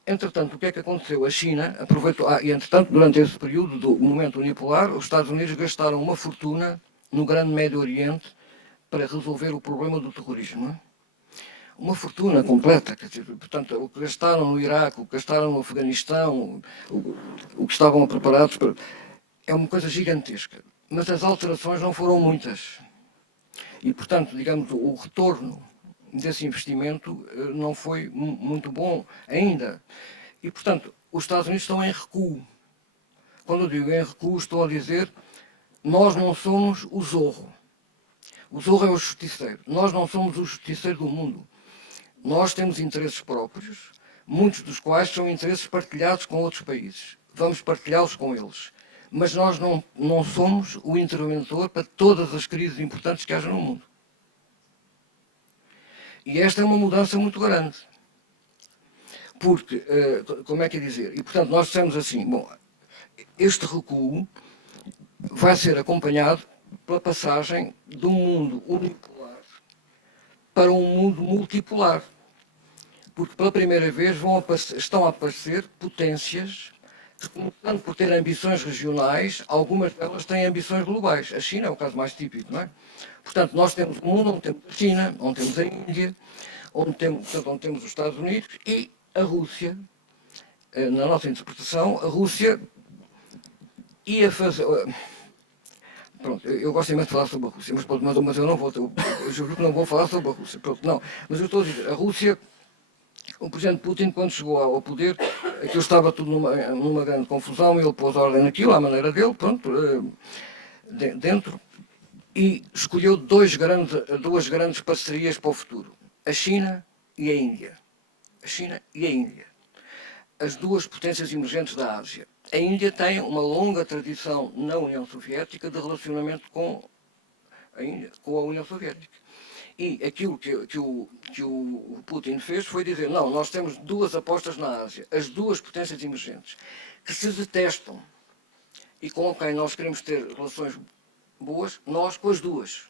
Entretanto, o que é que aconteceu? A China aproveitou... e entretanto, durante esse período do momento unipolar, os Estados Unidos gastaram uma fortuna no grande Médio Oriente para resolver o problema do terrorismo. Não é? Uma fortuna completa. Quer dizer, portanto, o que gastaram no Iraque, o que gastaram no Afeganistão, o que estavam preparados para... É uma coisa gigantesca. Mas as alterações não foram muitas. E, portanto, digamos, o retorno desse investimento não foi muito bom ainda. E, portanto, os Estados Unidos estão em recuo. Quando eu digo em recuo, estou a dizer, nós não somos o Zorro. O Zorro é o justiceiro. Nós não somos o justiceiro do mundo. Nós temos interesses próprios, muitos dos quais são interesses partilhados com outros países. Vamos partilhá-los com eles. Mas nós não somos o interventor para todas as crises importantes que haja no mundo. E esta é uma mudança muito grande. Porque, como é que é dizer? E, portanto, nós dissemos assim, bom, este recuo vai ser acompanhado pela passagem de um mundo unipolar para um mundo multipolar. Porque, pela primeira vez, estão a aparecer potências começando por ter ambições regionais, algumas delas têm ambições globais. A China é o caso mais típico, não é? Portanto, nós temos um mundo onde temos a China, onde temos a Índia, onde temos os Estados Unidos e a Rússia. Na nossa interpretação, a Rússia ia fazer. Pronto, eu gosto imenso de falar sobre a Rússia, mas eu não vou, eu juro que não vou falar sobre a Rússia. Pronto, não, mas eu estou a dizer, a Rússia, o presidente Putin, quando chegou ao poder, aquilo estava tudo numa grande confusão, ele pôs ordem naquilo, à maneira dele, pronto, dentro, e escolheu duas grandes parcerias para o futuro, a China e a Índia. A China e a Índia. As duas potências emergentes da Ásia. A Índia tem uma longa tradição na União Soviética de relacionamento com a União Soviética. E aquilo que o Putin fez foi dizer, não, nós temos duas apostas na Ásia, as duas potências emergentes, que se detestam e com quem nós queremos ter relações boas, nós com as duas.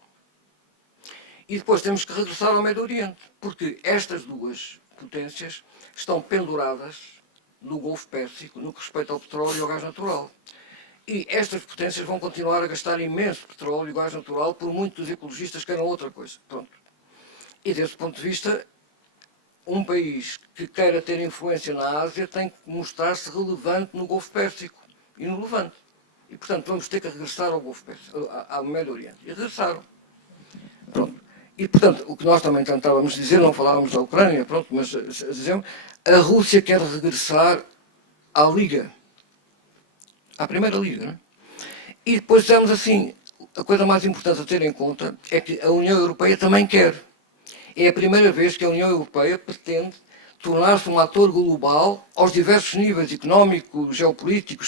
E depois temos que regressar ao Médio Oriente, porque estas duas potências estão penduradas do Golfo Pérsico no que respeita ao petróleo e ao gás natural. E estas potências vão continuar a gastar imenso petróleo e gás natural por muitos ecologistas queiram outra coisa. Pronto. E desse ponto de vista, um país que queira ter influência na Ásia tem que mostrar-se relevante no Golfo Pérsico e no Levante. E, portanto, vamos ter que regressar ao Golfo Pérsico, ao Médio Oriente. E regressaram. Pronto. E, portanto, o que nós também tentávamos dizer, não falávamos da Ucrânia, pronto, mas dizemos, a Rússia quer regressar à Liga, à Primeira Liga, não é? E depois dizemos assim, a coisa mais importante a ter em conta é que a União Europeia também quer. É a primeira vez que a União Europeia pretende tornar-se um ator global aos diversos níveis, económico, geopolítico,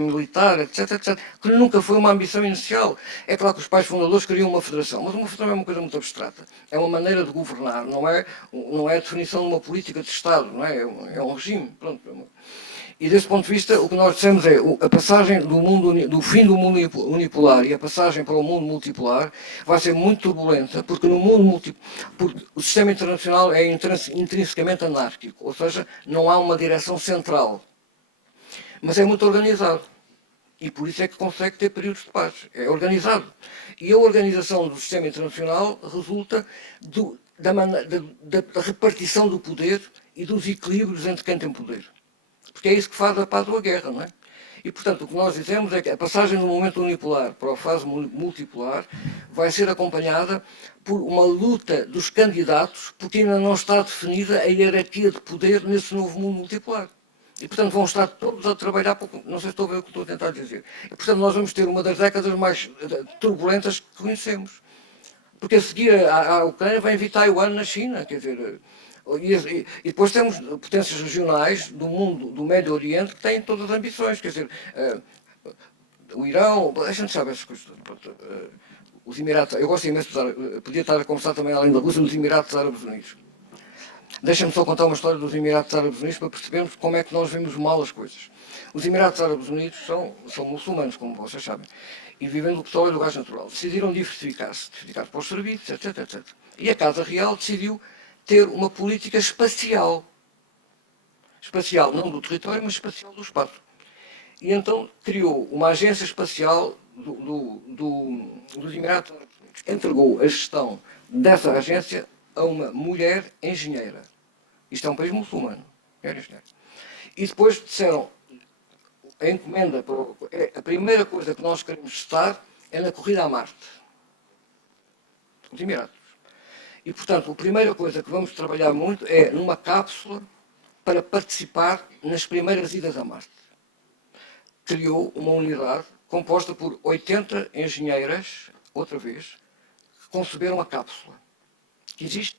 militar, etc, etc, que nunca foi uma ambição inicial. É claro que os pais fundadores queriam uma federação, mas uma federação é uma coisa muito abstrata. É uma maneira de governar, não é a definição de uma política de Estado, não é? É um regime, pronto. E desse ponto de vista, o que nós dissemos é a passagem do fim do mundo unipolar e a passagem para o mundo multipolar vai ser muito turbulenta, porque no mundo porque o sistema internacional é intrinsecamente anárquico, ou seja, não há uma direção central, mas é muito organizado. E por isso é que consegue ter períodos de paz. É organizado. E a organização do sistema internacional resulta da repartição do poder e dos equilíbrios entre quem tem poder. Porque é isso que faz a paz ou a guerra, não é? E, portanto, o que nós dizemos é que a passagem do momento unipolar para a fase multipolar vai ser acompanhada por uma luta dos candidatos, porque ainda não está definida a hierarquia de poder nesse novo mundo multipolar. E, portanto, vão estar todos a trabalhar, não sei se estou a ver o que estou a tentar dizer. E, portanto, nós vamos ter uma das décadas mais turbulentas que conhecemos. Porque a seguir à Ucrânia vem vir Taiwan na China, quer dizer... E depois temos potências regionais do mundo, do Médio Oriente, que têm todas as ambições, quer dizer, o Irão, a gente sabe essas coisas, os Emirados, eu gosto imenso de usar, podia estar a conversar também além da Rússia, dos Emirados Árabes Unidos. Deixa-me só contar uma história dos Emirados Árabes Unidos para percebermos como é que nós vemos mal as coisas. Os Emirados Árabes Unidos são muçulmanos, como vocês sabem, e vivem do petróleo e do gás natural. Decidiram diversificar-se para os serviços, etc, etc. E a Casa Real decidiu ter uma política espacial. Espacial, não do território, mas espacial do espaço. E então criou uma agência espacial dos Emirados Árabes Unidos. Entregou a gestão dessa agência a uma mulher engenheira. Isto é um país muçulmano. E depois disseram, a encomenda, a primeira coisa que nós queremos estar é na corrida a Marte. Os Emirados. E, portanto, a primeira coisa que vamos trabalhar muito é numa cápsula para participar nas primeiras idas a Marte. Criou uma unidade composta por 80 engenheiras, outra vez, que conceberam a cápsula. Que existe.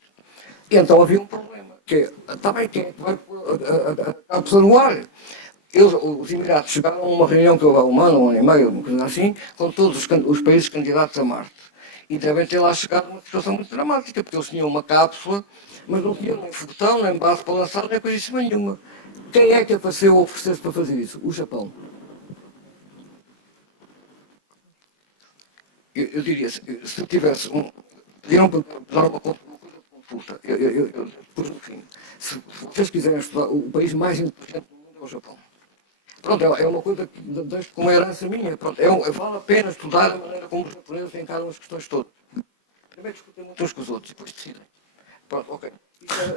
E então havia um problema, que é, está bem, quem é que vai pôr a cápsula no ar? Os Emirados chegaram a uma reunião que houve há um ano e meio, uma coisa assim, com todos os países candidatos a Marte. E devem ter lá chegado a uma situação muito dramática, porque eles tinham uma cápsula, mas não tinham nem foguetão, nem base para lançar, nem coisa nenhuma. Quem é que apareceu a oferecer-se para fazer isso? O Japão. Eu diria, se tivesse pediram para dar uma consulta. Depois, no fim, se vocês quiserem estudar, o país mais inteligente do mundo é o Japão. Pronto, é uma coisa que deixo como herança minha. Pronto, vale a pena estudar a maneira como os japoneses encaram as questões todas. Primeiro discutem muito uns com os outros e depois decidem. Pronto, ok.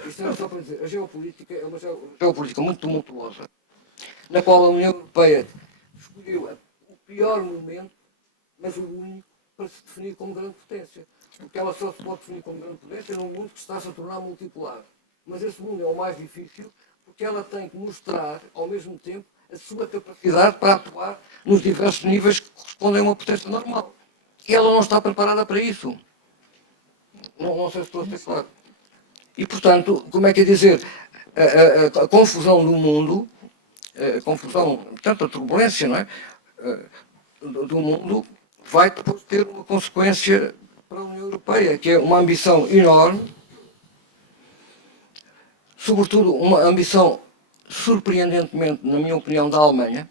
Isto era só para dizer, a geopolítica é uma geopolítica muito tumultuosa, na qual a União Europeia escolheu o pior momento, mas o único, para se definir como grande potência. Porque ela só se pode definir como grande potência num mundo que está-se a tornar multipolar. Mas esse mundo é o mais difícil, porque ela tem que mostrar, ao mesmo tempo, a sua capacidade para atuar nos diversos níveis que correspondem a uma potência normal. E ela não está preparada para isso. Não sei se estou a ser claro. E, portanto, como é que é dizer, a confusão do mundo, a confusão, portanto, a turbulência, não é? Do mundo, vai depois ter uma consequência para a União Europeia, que é uma ambição enorme, sobretudo uma ambição surpreendentemente, na minha opinião, da Alemanha.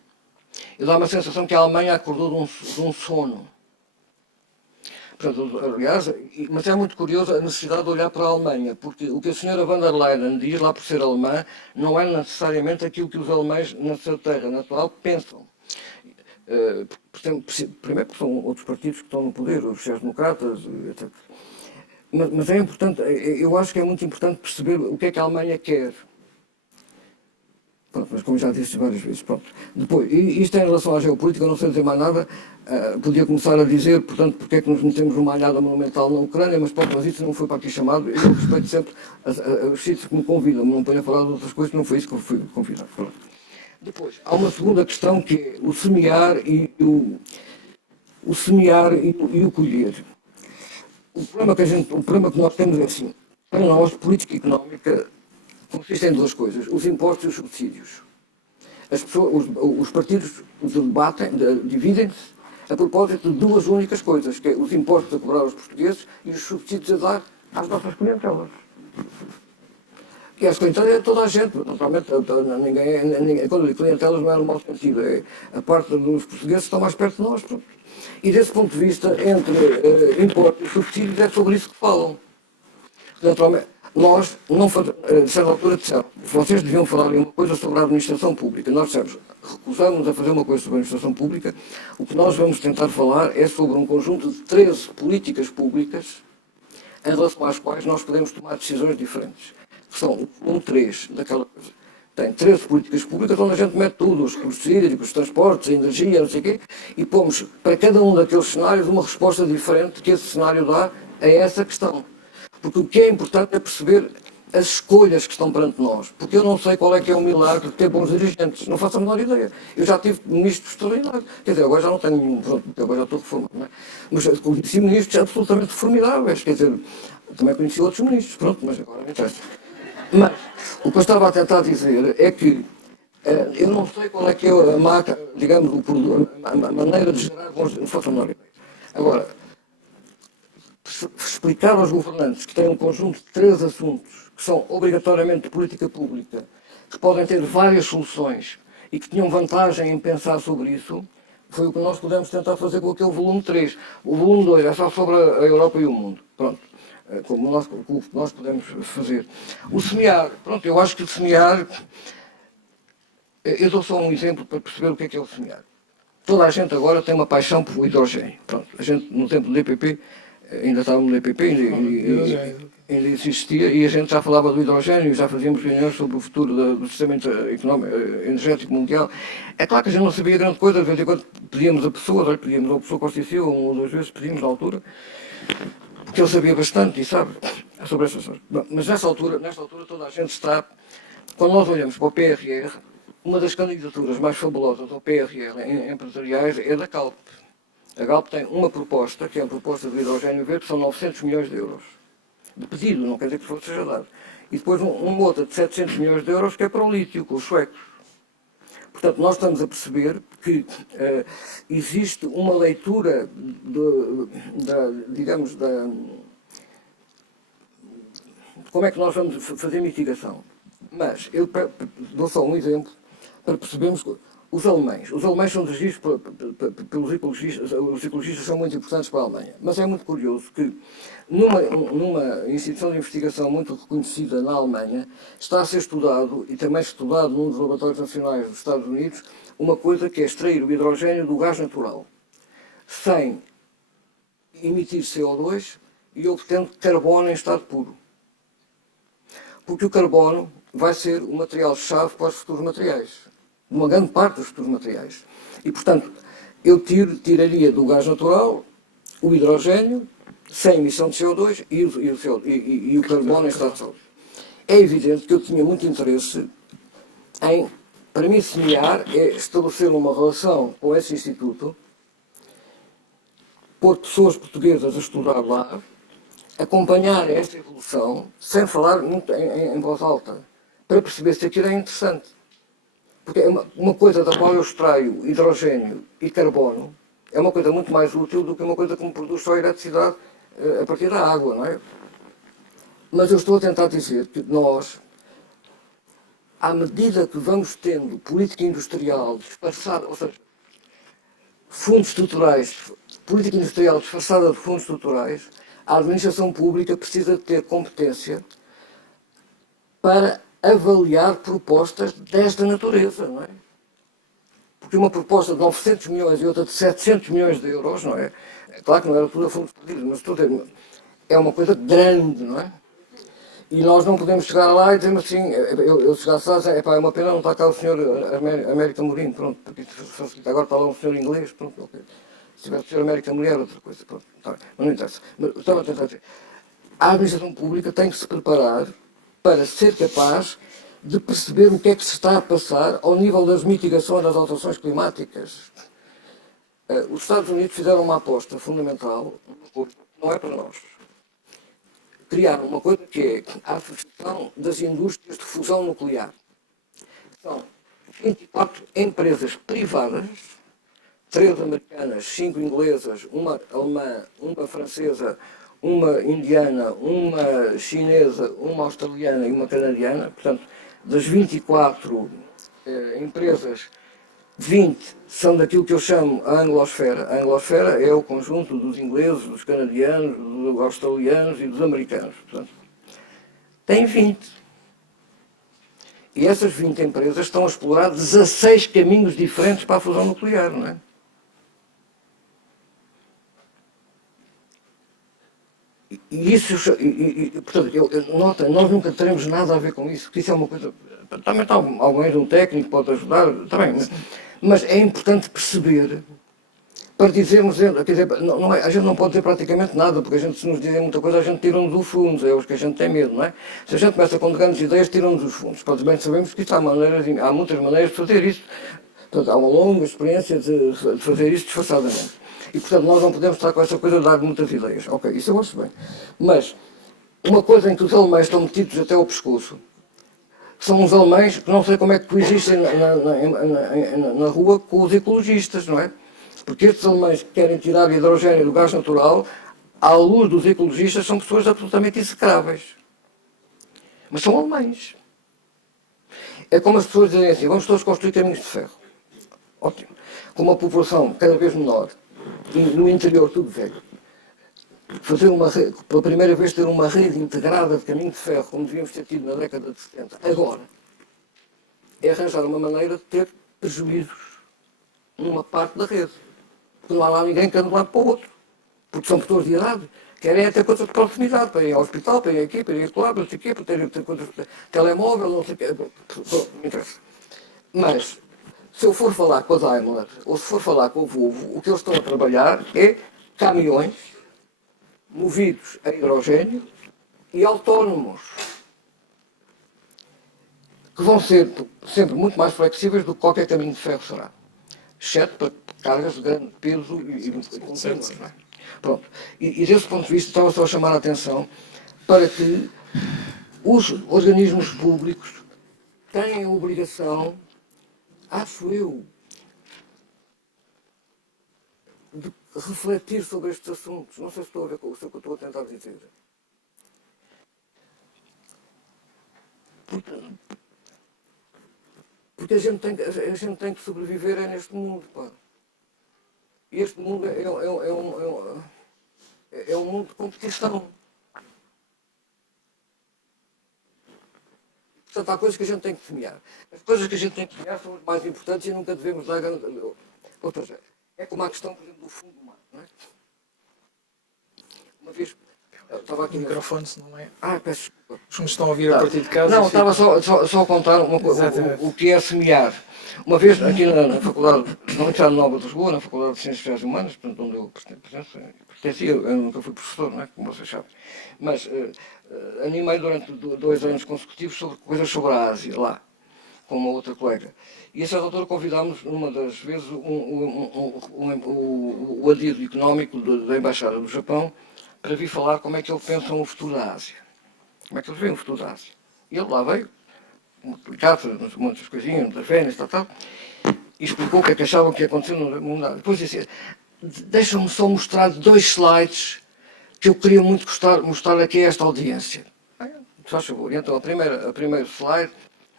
E dá uma sensação que a Alemanha acordou de um sono. Portanto, aliás, mas é muito curioso a necessidade de olhar para a Alemanha, porque o que a senhora van der Leyen diz lá por ser alemã não é necessariamente aquilo que os alemães na sua terra natural pensam. Primeiro porque são outros partidos que estão no poder, os sociais-democratas, etc. Mas é importante, eu acho que é muito importante perceber o que é que a Alemanha quer. Pronto, mas como já disse várias vezes, pronto. Depois, isto em relação à geopolítica, eu não sei dizer mais nada, podia começar a dizer, portanto, porque é que nos metemos numa alhada monumental na Ucrânia, mas pronto, mas isso não foi para aqui chamado, eu respeito sempre os sítios que me convidam, não ponho a falar de outras coisas, não foi isso que eu fui convidado. Pronto. Depois, há uma segunda questão que é o semear e o colher. O problema que nós temos é assim, para nós, política económica consiste em duas coisas, os impostos e os subsídios. Os partidos dividem-se a propósito de duas únicas coisas, que é os impostos a cobrar aos portugueses e os subsídios a dar às nossas clientelas. E as clientelas é toda a gente, naturalmente, quando eu digo clientelas não é no mau sentido, é a parte dos portugueses que estão mais perto de nós. Pronto. E desse ponto de vista, entre impostos e subsídios, é sobre isso que falam. Naturalmente, nós, não de certa altura, disseram, vocês deviam falar uma coisa sobre a administração pública. Nós dissemos, recusamos a fazer uma coisa sobre a administração pública. O que nós vamos tentar falar é sobre um conjunto de 13 políticas públicas em relação às quais nós podemos tomar decisões diferentes. Que são o volume 3 daquela coisa. Tem 13 políticas públicas onde a gente mete tudo, os custos hídricos, os transportes, a energia, não sei o quê, e pomos para cada um daqueles cenários uma resposta diferente que esse cenário dá a essa questão. Porque o que é importante é perceber as escolhas que estão perante nós. Porque eu não sei qual é que é o milagre de ter bons dirigentes. Não faço a menor ideia. Eu já tive ministros extraordinários. Quer dizer, agora já não tenho nenhum, pronto, agora já estou reformado. Não é? Mas conheci ministros absolutamente formidáveis. Quer dizer, também conheci outros ministros. Pronto, mas agora não interessa. Mas o que eu estava a tentar dizer é que eu não sei qual é que é a marca, digamos, a maneira de gerar bons... Não faço a menor ideia. Agora, explicar aos governantes que têm um conjunto de 3 assuntos que são obrigatoriamente de política pública, que podem ter várias soluções e que tinham vantagem em pensar sobre isso, foi o que nós pudemos tentar fazer com aquele volume 3. O volume 2 é só sobre a Europa e o mundo. Pronto. Como nós podemos fazer. O semear, pronto, eu acho que o semear, eu dou só um exemplo para perceber o que é o semear. Toda a gente agora tem uma paixão por hidrogênio. Pronto, a gente no tempo do DPP, ainda estávamos no DPP, ainda existia, e a gente já falava do hidrogênio, já fazíamos reuniões sobre o futuro do sistema económico, energético mundial. É claro que a gente não sabia grande coisa, de vez em quando pedíamos a pessoas, pedíamos ao professor Costa e Silva, 1 ou 2 vezes pedimos na altura, porque ele sabia bastante e sabe sobre estas coisas. Mas nesta altura toda a gente está, quando nós olhamos para o PRR, uma das candidaturas mais fabulosas ao PRR empresariais é da Galp. A Galp tem uma proposta, que é a proposta do hidrogênio verde, que são 900 milhões de euros. De pedido, não quer dizer que seja dado. E depois uma outra de 700 milhões de euros, que é para o lítio, com os suecos. Portanto, nós estamos a perceber que existe uma leitura, de como é que nós vamos fazer mitigação. Mas eu dou só um exemplo para percebermos Os alemães são dirigidos pelos ecologistas, os ecologistas são muito importantes para a Alemanha, mas é muito curioso que numa instituição de investigação muito reconhecida na Alemanha, está a ser estudado, e também estudado num dos laboratórios nacionais dos Estados Unidos, uma coisa que é extrair o hidrogênio do gás natural, sem emitir CO2 e obtendo carbono em estado puro. Porque o carbono vai ser o material-chave para os futuros materiais, uma grande parte dos futuros materiais. E, portanto, eu tiraria do gás natural o hidrogênio, sem emissão de CO2 e o carbono em estado sólido. É evidente que eu tinha muito interesse em, para mim, semear, é estabelecer uma relação com esse instituto, pôr pessoas portuguesas a estudar lá, acompanhar esta evolução, sem falar muito em voz alta, para perceber se aquilo é interessante. Porque é uma coisa da qual eu extraio hidrogênio e carbono é uma coisa muito mais útil do que uma coisa que me produz só eletricidade a partir da água, não é? Mas eu estou a tentar dizer que nós, à medida que vamos tendo política industrial disfarçada, ou seja, fundos estruturais, política industrial disfarçada de fundos estruturais, a administração pública precisa de ter competência para avaliar propostas desta natureza, não é? Porque uma proposta de 900 milhões e outra de 700 milhões de euros, não é? É claro que não era tudo a fundos perdidos, mas tudo é uma coisa grande, não é? E nós não podemos chegar lá e dizer assim, eu chegasse lá e dizer, é uma pena não está cá o senhor América Mourinho, pronto, porque agora está lá um senhor inglês, pronto, ok. Se tivesse o senhor América Mulher, outra coisa, pronto, tá, mas não interessa. Mas estava a tentar dizer, a administração pública tem que se preparar para ser capaz de perceber o que é que se está a passar ao nível das mitigações das alterações climáticas. Os Estados Unidos fizeram uma aposta fundamental, não é para nós, criaram uma coisa que é a Associação das Indústrias de Fusão Nuclear. São 24 empresas privadas, 3 americanas, 5 inglesas, uma alemã, uma francesa, uma indiana, uma chinesa, uma australiana e uma canadiana. Portanto, das 24 empresas, 20 são daquilo que eu chamo a anglosfera. A anglosfera é o conjunto dos ingleses, dos canadianos, dos australianos e dos americanos. Portanto, tem 20. E essas 20 empresas estão a explorar 16 caminhos diferentes para a fusão nuclear, não é? E isso, portanto, nota, nós nunca teremos nada a ver com isso, porque isso é uma coisa. Também está alguém, um técnico pode ajudar, está bem, mas é importante perceber, para dizermos, quer dizer, a gente não pode dizer praticamente nada, porque a gente, se nos dizem muita coisa, a gente tira-nos do fundo, é os que a gente tem medo, não é? Se a gente começa com grandes ideias, tira-nos dos fundos. Pois bem, sabemos que isso há muitas maneiras de fazer isso, portanto, há uma longa experiência de fazer isso disfarçadamente. E, portanto, nós não podemos estar com essa coisa de dar muitas ideias. Ok, isso eu acho bem. Mas, uma coisa em que os alemães estão metidos até ao pescoço, são os alemães que não sei como é que coexistem na rua com os ecologistas, não é? Porque estes alemães que querem tirar o hidrogênio do gás natural, à luz dos ecologistas, são pessoas absolutamente execráveis. Mas são alemães. É como as pessoas dizem assim, vamos todos construir caminhos de ferro. Ótimo. Com uma população cada vez menor, e no interior tudo velho, pela primeira vez ter uma rede integrada de caminho de ferro, como devíamos ter tido na década de 70, agora, é arranjar uma maneira de ter prejuízos numa parte da rede. Porque não há lá ninguém que ande de um lado para o outro. Porque são pessoas de idade, querem ter coisas de proximidade, para ir ao hospital, para ir aqui, para ir lá, para não sei o quê, para ter coisas de telemóvel, não sei o quê, não interessa. Mas, se eu for falar com a Daimler, ou se for falar com o Volvo, o que eles estão a trabalhar é caminhões movidos a hidrogênio e autónomos, que vão ser sempre muito mais flexíveis do que qualquer caminho de ferro será. Exceto para cargas de grande peso e contínuas. Não é? Pronto. E desse ponto de vista estava só a chamar a atenção para que os organismos públicos têm a obrigação, acho eu, de refletir sobre estes assuntos. Não sei se estou a ver com o que eu estou a tentar dizer. Porque a gente tem que sobreviver neste mundo, pá. E este mundo é um mundo de competição. Portanto, há coisas que a gente tem que semear. As coisas que a gente tem que semear são as mais importantes e nunca devemos dar grande. Ou seja, é como a questão, por exemplo, do fundo do mar. Não é? Uma vez, eu estava O aqui. microfone, se não é? Peço desculpa. Os que estão a ouvir a partir de casa. Não, estava só a contar uma coisa, o que é semear. Uma vez, aqui na Faculdade, na Universidade Nova de Lisboa, na Faculdade de Ciências Sociais e Humanas, portanto, onde eu pertencia, eu nunca fui professor, não é? Como vocês sabem, mas animei durante 2 anos consecutivos sobre coisas sobre a Ásia, lá, com uma outra colega. E a certa altura convidámos, numa das vezes, o adido económico da Embaixada do Japão para vir falar como é que eles pensam o futuro da Ásia. Como é que eles veem o futuro da Ásia. E ele lá veio, explicado muitas coisinhas, das Vénias, tal, e explicou o que é que achavam que ia acontecer no mundo. Depois disse, deixa-me só mostrar 2 slides que eu queria muito mostrar aqui a esta audiência. Faz favor. E então, a primeira slide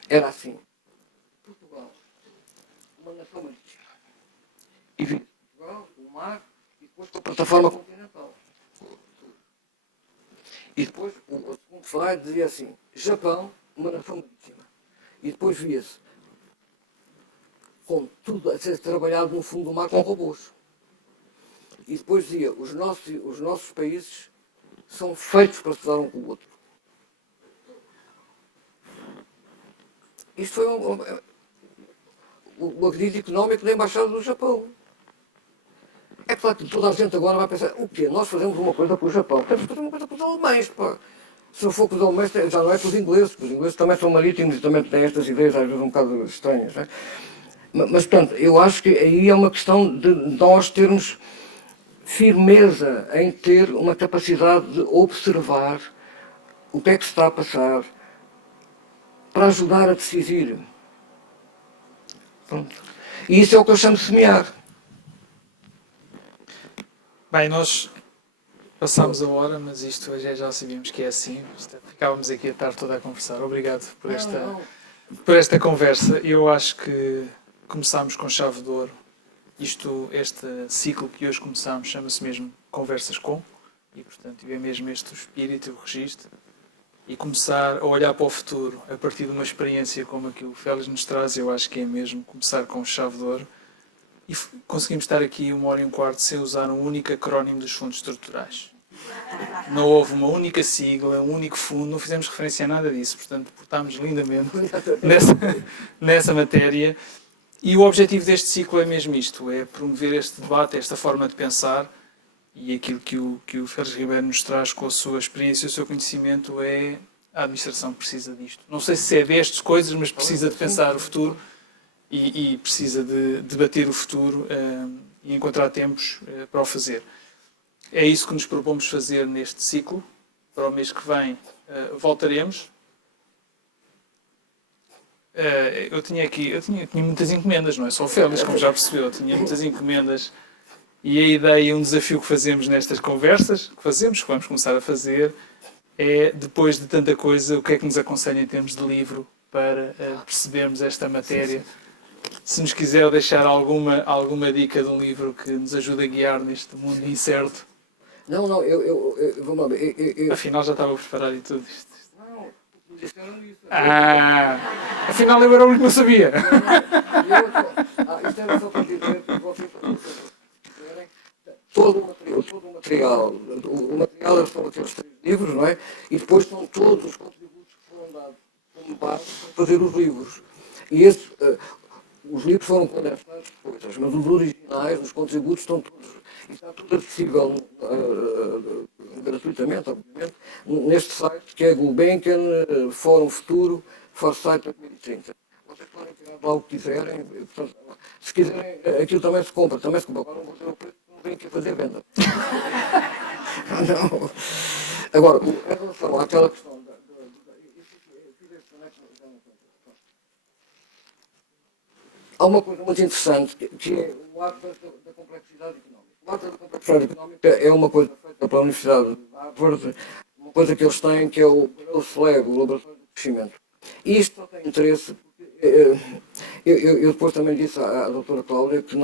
era assim. Portugal, uma nação marítima. E vi Portugal, o mar, e depois com a plataforma continental. E depois, o segundo slide dizia assim, Japão, uma nação marítima. E depois via-se com tudo a ser trabalhado no fundo do mar com robôs. E depois dizia, os nossos países são feitos para se dar um com o outro. Isto foi o acredito económico da Embaixada do Japão. É claro que toda a gente agora vai pensar, o quê? Nós fazemos uma coisa para o Japão. Temos que fazer uma coisa para os alemães, pá. Se não for com os alemães, já não é com os ingleses, porque os ingleses também são marítimos e também têm estas ideias às vezes um bocado estranhas. Não é? Mas, portanto, eu acho que aí é uma questão de nós termos firmeza em ter uma capacidade de observar o que é que se está a passar para ajudar a decidir. Pronto. E isso é o que eu chamo de semear. Bem, nós passámos a hora, mas isto hoje já sabíamos que é assim. Ficávamos aqui a tarde toda a conversar. Obrigado por esta conversa. Eu acho que começámos com chave de ouro. Este ciclo que hoje começámos chama-se mesmo Conversas com, e portanto é mesmo este o espírito, o registro, e começar a olhar para o futuro a partir de uma experiência como a que o Félix nos traz. Eu acho que é mesmo começar com chave de ouro, e conseguimos estar aqui 1h15 sem usar um único acrónimo dos fundos estruturais. Não houve uma única sigla, um único fundo, não fizemos referência a nada disso, portanto portámos lindamente nessa matéria. E o objetivo deste ciclo é mesmo isto, é promover este debate, esta forma de pensar, e aquilo que o Félix Ribeiro nos traz com a sua experiência e o seu conhecimento é a administração precisa disto. Não sei se é destas coisas, mas precisa de pensar o futuro e precisa de debater o futuro e encontrar tempos para o fazer. É isso que nos propomos fazer neste ciclo. Para o mês que vem voltaremos. Eu tinha muitas encomendas, não é só o Félix, como já percebeu, eu tinha muitas encomendas, e a ideia, um desafio que fazemos nestas conversas, que vamos começar a fazer, é, depois de tanta coisa, o que é que nos aconselha em termos de livro para percebermos esta matéria. Se nos quiser deixar alguma dica de um livro que nos ajude a guiar neste mundo incerto. Não, vamos lá ver. Afinal já estava a preparar e tudo isto. Não, disseram isso. Afinal eu era o único que não sabia. Isto era só para dizer que vocês todo o material. O material são aqueles 3 livros, não é? E depois são todos os contributos que foram dados como base para fazer os livros. E os livros foram condensados depois, mas os originais, os contributos estão todos. E está tudo acessível gratuitamente, obviamente, neste site que é Gulbenkian Fórum Futuro Foresight 2030. Vocês podem tirar lá o que quiserem. Portanto, se quiserem, aquilo também se compra. Agora não vou ter o preço, não venho aqui fazer venda. Não. Agora, em relação àquela questão há uma coisa muito interessante que é o ato da complexidade económica. O ato da complexidade económica é uma coisa feita pela Universidade de Harvard, uma coisa que eles têm que é o Growth Lab, o Laboratório do Crescimento. E isto só tem interesse porque Eu depois também disse à doutora Cláudia que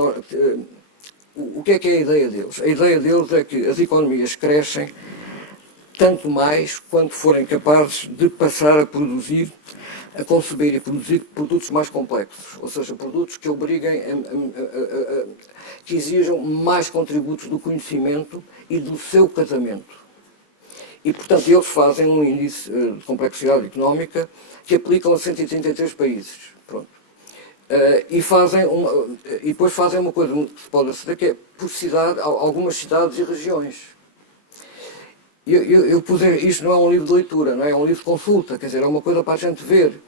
o que é a ideia deles? A ideia deles é que as economias crescem tanto mais quanto forem capazes de passar a produzir, a conceber e produzir produtos mais complexos, ou seja, produtos que obriguem, que exijam mais contributos do conhecimento e do seu casamento. E, portanto, eles fazem um índice de complexidade económica que aplicam a 133 países. Pronto. E depois fazem uma coisa que se pode aceder, que é por cidade, algumas cidades e regiões. Eu pus, isto não é um livro de leitura, não é? É um livro de consulta, quer dizer, é uma coisa para a gente ver.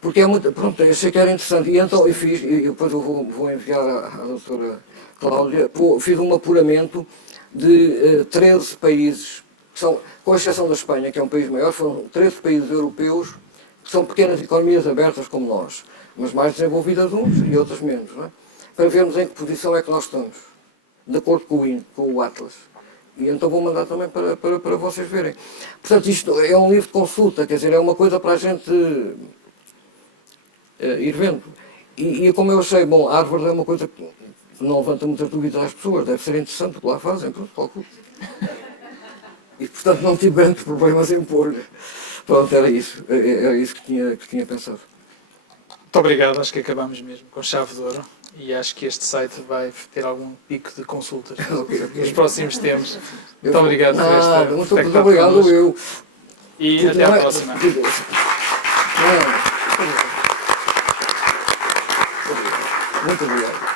Porque é muito, pronto, eu achei que era interessante. E então eu fiz, e depois eu vou enviar à doutora Cláudia, fiz um apuramento de 13 países, que são, com exceção da Espanha, que é um país maior, foram 13 países europeus, que são pequenas economias abertas como nós, mas mais desenvolvidas uns e outros menos, não é? Para vermos em que posição é que nós estamos, de acordo com o Atlas. E então vou mandar também para vocês verem. Portanto, isto é um livro de consulta, quer dizer, é uma coisa para a gente ir vendo. E como eu achei, bom, Harvard é uma coisa que não levanta muitas dúvidas às pessoas, deve ser interessante o que lá fazem, pronto, calculo. E portanto não tive grandes problemas em pôr. Pronto, era isso que tinha pensado. Muito obrigado, acho que acabamos mesmo com chave de ouro. E acho que este site vai ter algum pico de consultas nos próximos tempos. Muito obrigado por esta. Muito obrigado, eu. E até à próxima. Muito obrigado.